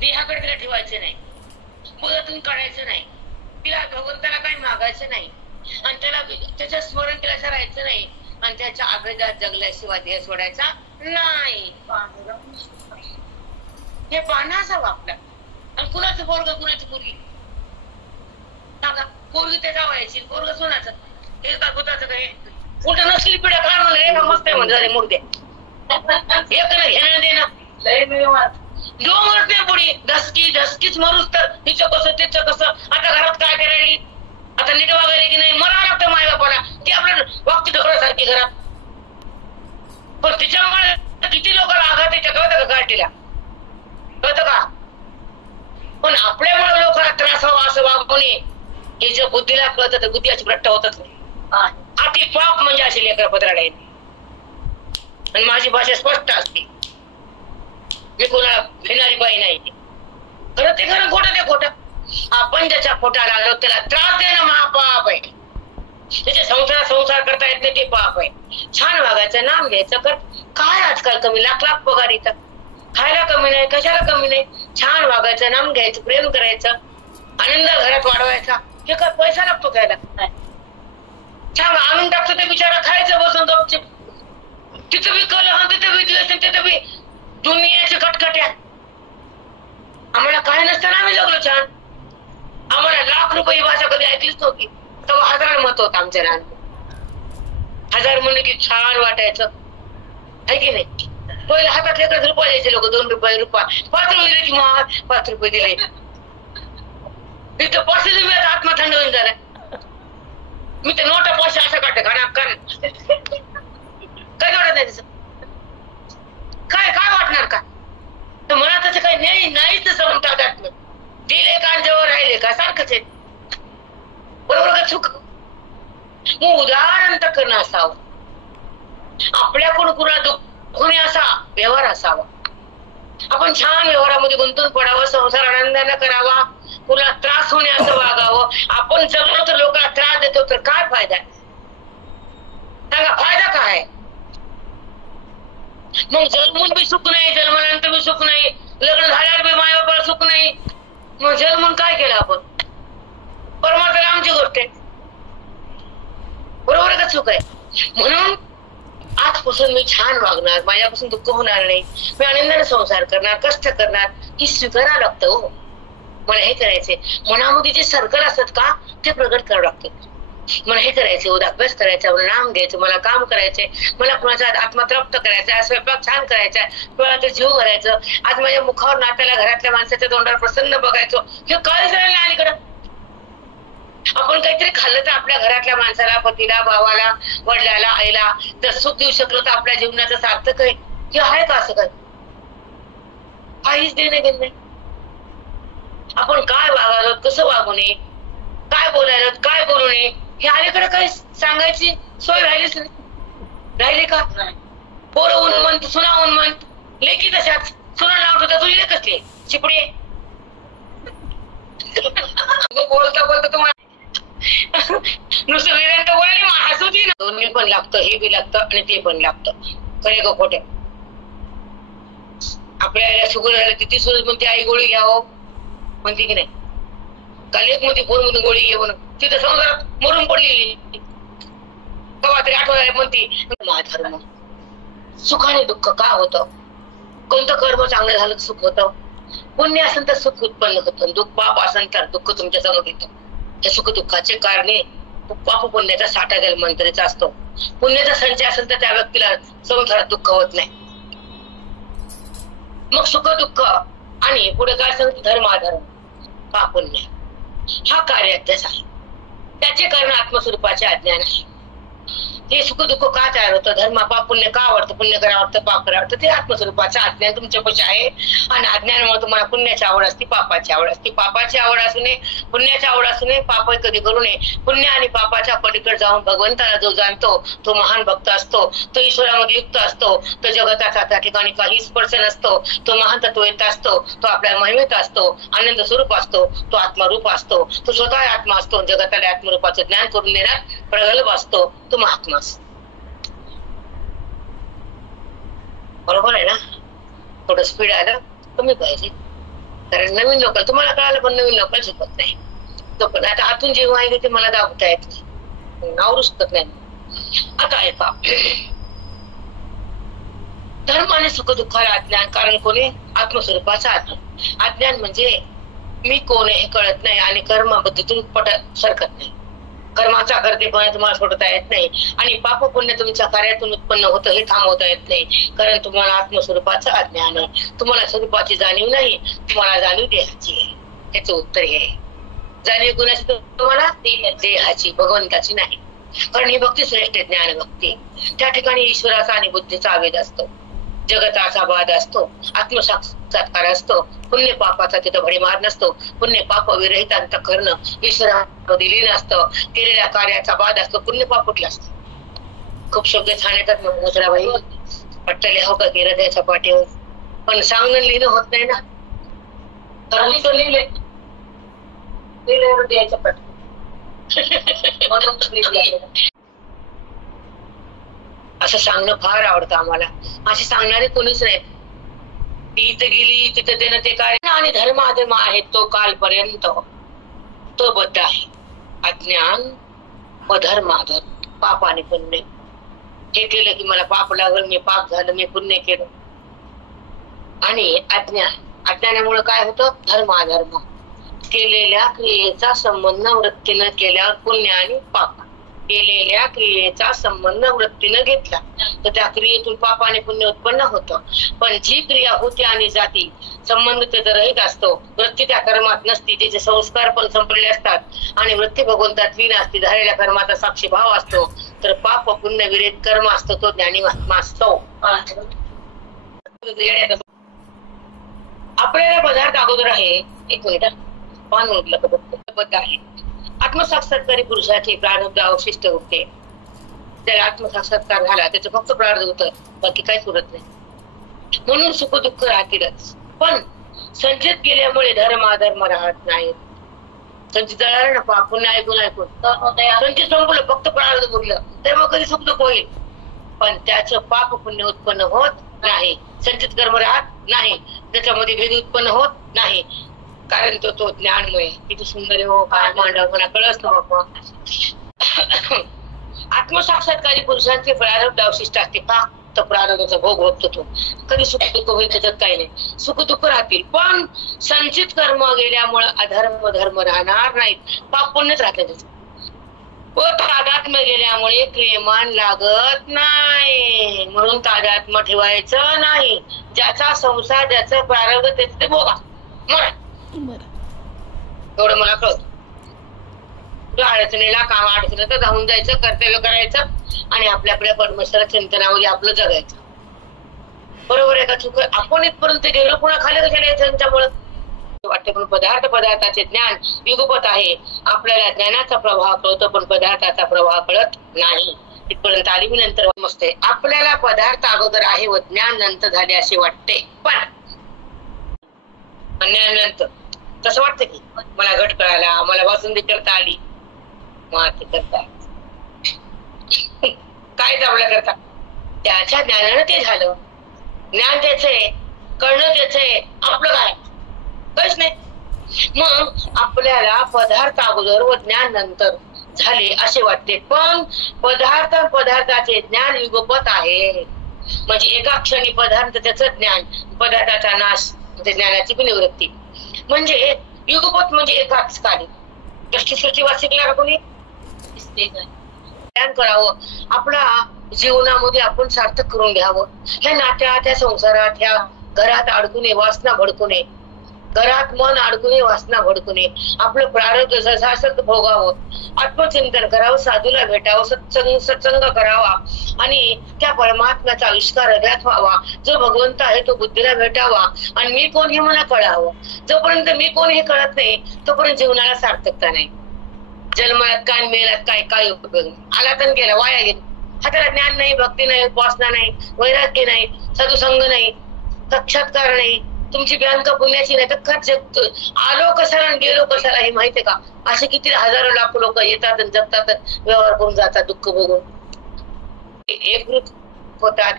देहाकडे तिला ठेवायचं नाही, मुलातून काढायचं नाही, तिला भगवंताला काही मागायचं नाही आणि त्याला त्याचं स्मरण केल्याचं राहायचं नाही आणि त्याच्या अभेदात जगल्याशिवाय देह सोडायचा नाही. हे पाहणं असावं आपला. आणि कुणाचं पोरग, कुणाची पोरगी सांगा? पोरगी त्याच्या वयाची, पोरग सोनाचं, हे का भूताचं काय? उलट नसली पिढ्या काय म्हणलं, मस्त आहे म्हणजे मुर्दे एक नाही घेणं देणं डोंगर नाही पुढे धसकीच मरूच तर तिचं कसं तिचं कसं. आता घरात काय करायली, आता नीट वागायला की नाही, मरावं लागतं माय बापाला, ती आपल्या वागती ढोरासारखी घरात. पण तिच्यामुळे किती लोकांना आघात येते कळतं का? गाठीला कळतं का? पण आपल्यामुळे लोकांना त्रास व्हावा असं वागू नये हे जर बुद्धीला कळतं तर बुद्धी अशी भ्रष्ट होतच नाही. अति पाप म्हणजे अशी लेकरं पत्राडा येते. आणि माझी भाषा स्पष्ट असते, मी कोणाला भिणारी बाई नाही. खरं ते खरं, खोटं ते खोटं. आपण ज्याच्या पोटाला लागलो त्याला त्रास देणं महापाप आहे. त्याच्या संसार करता येत नाही ते पाप आहे. छान वागायचं, नाम घ्यायचं. कर काय आजकाल कमी, लाख लाख पगार इथं, खायला कमी नाही, कशाला कमी नाही. छान वागायचं, नाम घ्यायचं, प्रेम करायचं, आनंद घरात वाढवायचा. हे काय पैसा लागतो खायला? छान आणून टाकतो ते बिचारा, खायचं बसून गपचूप. तिथं बी कलह, तिथं बी द्वेष, तिथं बी दुनियाच्या कटकट्या. आम्हाला काय नसताना आम्ही जगलो छान. आम्हाला लाख रुपये भाषा कधी ऐकलीच नव्हती, तेव्हा 1000 मत होत आमच्या लहान. 1000 म्हणलं की छान वाटायचं, आहे की नाही? पहिले हातात एकच रुपये द्यायचे लोक, 2 रुपये, 5 रुपये दिले की मग 5 रुपये दिले. तिथं 500 रुपयात आत्मा थंड होऊन झाला. मी तर नोटा 500 असं काढते घाणा काय वाटत नाही तसं. काय वाटणार का? तर मला तसं काही नाहीच तसं म्हणतात. दिले का जवळ राहिले का सारखंच आहे. बरोबर का चूक? मग उदार अंतःकरण असावं, आपल्याकडून कुणा दुःख होणे असा व्यवहार असावा, आपण छान व्यवहारामध्ये गुंतून पडावं, संसार आनंदाने करावा, कुणा त्रास होणे असं वागावं. आपण जगलो तर लोकांना त्रास देतो तर काय फायदा आहे? सांगा, फायदा काय? मग जन्मून बी सुख नाही, जन्मानंतर बी सुख नाही, लग्न झाल्यावर बी माय बापाला सुख नाही, मग जन्मून काय केलं आपण? परमात्मा आमची गोष्ट आहे, बरोबर का चूक आहे? म्हणून आजपासून मी छान वागणार, माझ्यापासून दुःख होणार नाही, मी आनंदाने संसार करणार, कष्ट करणार, ही स्वीकारावं लागतं. हो, मला हे करायचंय. मनामध्ये जे सर्कल असतात का ते प्रगट करावं लागतं. मला हे करायचं, उद्या अभ्यास करायचा, मला नाम घ्यायचं, मला काम करायचंय, मला कुणाचा आत्मा तृप्त करायचा, स्वयंपाक छान करायचा, कुणाला जीव घालायचं, आज माझ्या मुखावर नात्याला घरातल्या माणसाच्या तोंडावर प्रसन्न बघायचो. हे काय झालं अलीकडं? आपण काहीतरी खाल्लं तर आपल्या घरातल्या माणसाला, पतीला, भावाला, वडिलाला, आईला जर सुख देऊ शकलो तर आपल्या जीवनाचं सार्थक आहे. हे आहे का असं काय? काहीच देणं घेणं नाही. आपण काय वागालो, कसं वागू नये, काय बोलायला, काय बोलू नये, हे अलीकडे काही सांगायची सोय राहिलीच नाही. राहिली का? पोरं उन्मंत, सुना उन्मंत, लेकी तशाच. सुना लावत होता, तुझी कसली चिपडी बोलता बोलता तुम्हाला नुसतं विरंत बोलायला हसू दे ना. दोन्ही पण लागतं, हे बी लागतं आणि ते पण लागतं. खरे गो खोटे? आपल्याला शुगर झालं तिथे सुद्धा म्हणते आई गोळी घ्यावं म्हणते की नाही? काल एक मध्ये फोन मधून गोळी घे म्हणून तिथं संसारात मरून पडलेली कवा तरी आठवण म्हणते. धर्म सुखाने दुःख का होतं? कोणतं कर्म चांगलं झालं सुख होतं? पुण्य असेल तर सुख उत्पन्न होतं, दुःख पाप असेल तर दुःख तुमच्या समोर येतं. हे सुख दुःखाचे कारणे पाप पुण्याचा साठा जन्मांतरीचा असतो. पुण्याचा संचय असेल तर त्या व्यक्तीला संसारात दुःख होत नाही. मग सुख दुःख आणि पुढे काय सांगतो? धर्म अधर्म, पाप पुण्य, हा कार्य अध्यास आहे. त्याचे कारण आत्मस्वरूपाचे अज्ञान आहे. हे सुख दुःख का तयार होतं? धर्म पाप पुण्य का आवडतं? पुण्य करा आवडतं, पाप करा आवडतं? ते आत्मस्वरूपाचं अज्ञान तुमच्यापाशी आहे. आणि अज्ञानामुळे तुम्हाला पुण्याची आवड असते, पापाची आवड असते. पापाची आवड असू नये, पुण्याची आवड असू नये, पाप कधी करू नये. पुण्य आणि पापाच्या पलीकडे जाऊन भगवंताला जो जाणतो तो महान भक्त असतो, तो ईश्वरामध्ये युक्त असतो, तो जगताचा त्या ठिकाणी काही स्पर्श नसतो, तो महान तत्ववेत्ता असतो, तो आपल्या महिमेत असतो, आनंद स्वरूप असतो, तो आत्मरूप असतो, तो स्वतः आत्मा असतो, जगताला आत्मरूपाचं ज्ञान करून देणार प्रगल्भ असतो, तो महात्मा. बरोबर आहे ना? थोडं स्पीड आलं कमी पाहिजे, कारण नवीन लोक तुम्हाला कळालं पण नवीन लोकांना शिकत नाही. तो पण आता आतून जे माहिती ते मला दाखवता येत नाही, आवरू शकत नाही. आता ऐका, धर्म आणि सुख दुःखाला अज्ञान कारण कोणी? आत्मस्वरूपाचा अज्ञान. अज्ञान म्हणजे मी कोण हे कळत नाही आणि कर्माबद्दल सरकत नाही. कर्माचा करतेपणा तुम्हाला सोडता येत नाही आणि पाप पुण्य तुमच्या कार्यातून उत्पन्न होतं हे थांबवता येत नाही, कारण तुम्हाला आत्मस्वरूपाचं अज्ञान आहे. तुम्हाला स्वरूपाची जाणीव नाही, तुम्हाला जाणीव देहाची आहे. त्याचं उत्तर हे आहे. जाणीव गुणाची तुम्हाला देहाची, भगवंताची नाही. कारण ही भक्ती श्रेष्ठ ज्ञान भक्ती. त्या ठिकाणी ईश्वराचा आणि बुद्धीचा आवेद असतो, जगताचा वाद असतो, आत्मसाक्षात्कार असतो. पुण्य पापाचा तिथं भडीमार नसतो. पुण्य पाप विरहित अंतःकरण ईश्वरामध्ये लीन असतं. केलेल्या कार्याचा वाद असतो. पुण्य पाप कुठला असतो? खूप शब्द छान येतात मग मुद्राबाई पट्टले हो का हृदयाच्या पाठीवर, पण सांगणं लिहिणं होत नाही ना. तर उत्तर लिहिलंय हृदयाच्या पाठी असं सांगणं फार आवडतं आम्हाला. असे सांगणारे कोणीच नाही. ती इथं गेली तिथं त्यानं ते काय. आणि धर्म अधर्म आहे तो कालपर्यंत तो बद्ध आहे. अज्ञान व धर्म अधर्म, पाप आणि पुण्य. हे केलं की मला पाप लागलं, मी पाप झालं, मी पुण्य केलं. आणि अज्ञानामुळे काय होतं? धर्म अधर्म. केलेल्या क्रियेचा संबंध वृत्तीनं केल्यावर पुण्य आणि पाप. केलेल्या क्रियेचा संबंध वृत्तीनं घेतला तर त्या क्रियेतून पाप आणि पुण्य उत्पन्न होतं. पण जी क्रिया होते आणि जाती संबंध त्याचा रहित असतो, वृत्ती त्या कर्मात नसती, त्याचे संस्कार पण संपलेले असतात आणि वृत्ती भगवंतात लीन असते, झालेल्या कर्माचा साक्षी भाव असतो, तर पाप पुण्य विरहित कर्म असतो तो ज्ञानी महात्मा असतो. आपल्याला पदार्थ अगोदर आहे. एक मिनिट, पान उठलं बद्ध आहे. आत्मसाक्षात्कारी पुरुषाचे प्रारब्ध अवशिष्ट होते. त्याला आत्मसाक्षात्कार झाला त्याचं फक्त प्रारब्ध होतं, बाकी काहीच उरत नाही. म्हणून सुख दुःख राहतीलच, पण संचित केल्यामुळे धर्म अधर्म राहत नाहीत. संचित जळालं ना पाप पुन्हा ऐकून संचित संपलं, फक्त प्रारब्ध उरलं तर मग कधी सुख दुःख होईल, पण त्याचं पाप पुण्य उत्पन्न होत नाही, संचित कर्म राहत नाही, त्याच्यामध्ये भेद उत्पन्न होत नाही, कारण तो ज्ञानमय. किती सुंदर आहे हो, काय मांडव मला कळत ना बाबा. आत्मसाक्षात्कारी पुरुषांचे प्रारब्ध अवशिष्ट असते, फक्त प्रारब्धाचा भोग होतो तो. कधी सुख दुःख होईल त्याच्यात काही नाही, सुख दुःख राहतील, पण संचित कर्म गेल्यामुळे अधर्म धर्म राहणार नाहीत, पाप पुण्यच राहते त्याचं. व तादात्म्य गेल्यामुळे क्रियमान लागत नाही, म्हणून तादात्म्य ठेवायचं नाही. ज्याचा संसार ज्याचं प्रारब्ध त्याच ते भोगा एवढं मला कळत. अडचणीला काम अडचणीत धावून जायचं, कर्तव्य करायचं आणि आपल्या आपल्या परमेश्वर चिंतनामध्ये आपलं जगायचं. बरोबर आहे का चुक? आपण इथपर्यंत गेलो, पुन्हा खाली कशाला यायचं त्यांच्यामुळे वाटते. पण पदार्थाचे ज्ञान युगपत आहे. आपल्याला ज्ञानाचा प्रभाव कळतो, पण पदार्थाचा प्रभाव कळत नाही. इथपर्यंत आली मी नंतर मस्ते. आपल्याला पदार्थ अगोदर आहे व ज्ञान नंतर झाले असे वाटते, पण ज्ञान नंतर तसं वाटतं की मला घट कळाला, मला बासुंदी करता आली, माती करता काय जवळ करता, त्याच्या ज्ञानानं ते झालं. ज्ञान त्याचंय, कळणं त्याचंय, आपलं काय काहीच नाही. मग आपल्याला पदार्थ अगोदर व ज्ञान नंतर झाले असे वाटते, पण पदार्थाचे ज्ञान युगपत आहे. म्हणजे एका क्षणी पदार्थ त्याचं ज्ञान, पदार्थाचा नाश म्हणजे ज्ञानाची पण निवृत्ती. म्हणजे युगपत म्हणजे एकाच काळी. दृष्टीसृष्टी वाचिकला कोणी ज्ञान करावं, आपला जीवनामध्ये आपण सार्थक करून घ्यावं. ह्या नात्यात, ह्या संसारात, ह्या घरात अडकू नये, वासना भडकू नये, घरात मन अडकू नये, वासना भडकू नये. आपलं प्रारब्ध जसं असं भोगावं, आत्मचिंतन करावं, साधूला भेटावं, सत्संग करावा आणि त्या परमात्म्याचा आविष्कार हृदयात व्हावा. जो भगवंत आहे तो बुद्धीला भेटावा आणि मी कोण हे मला कळावं. जोपर्यंत मी कोण हे कळत नाही तोपर्यंत जीवनाला सार्थकता नाही. जन्मात काय मेलात काय काय उपयोग, आला तर गेला, वाया गेला. हाताला ज्ञान नाही, भक्ती नाही, उपासना नाही, वैराग्य नाही, साधुसंग नाही, साक्षात्कार नाही, तुमची बँक पुण्याची नाही, तर खर्च आलो कशाला गेलो कशाला हे माहितीये का? असे किती हजारो लाखो लोक येतात आणि जगतात, व्यवहार करून जातात, दुःख बघून एकरूप होतात,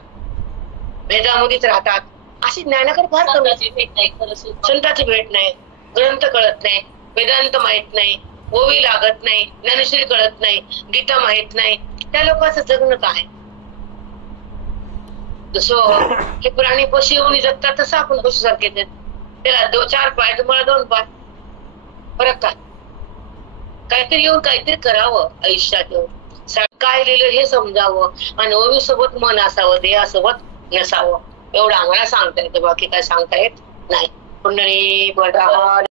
भेदामध्येच राहतात. अशी ज्ञानाकडे फार संतांची भेट नाही, ग्रंथ कळत नाही, वेदांत माहित नाही, ओवी लागत नाही, ज्ञानेश्वरी कळत नाही, गीता माहित नाही, त्या लोकांचं जगणं काय? जसं हे प्राणी पशु येऊन जगतात तसं आपण पशु सारखे, त्याला 4 पाय तुम्हाला 2 पाय, फरक काय? काहीतरी येऊन काहीतरी करावं आयुष्यात, येऊन काय लिहिलं हे समजावं आणि ओवी सोबत मन असावं, देहासोबत नसावं. एवढं आम्हाला सांगता येतं, बाकी काय सांगता येत नाही. पुंडलिक वरदान.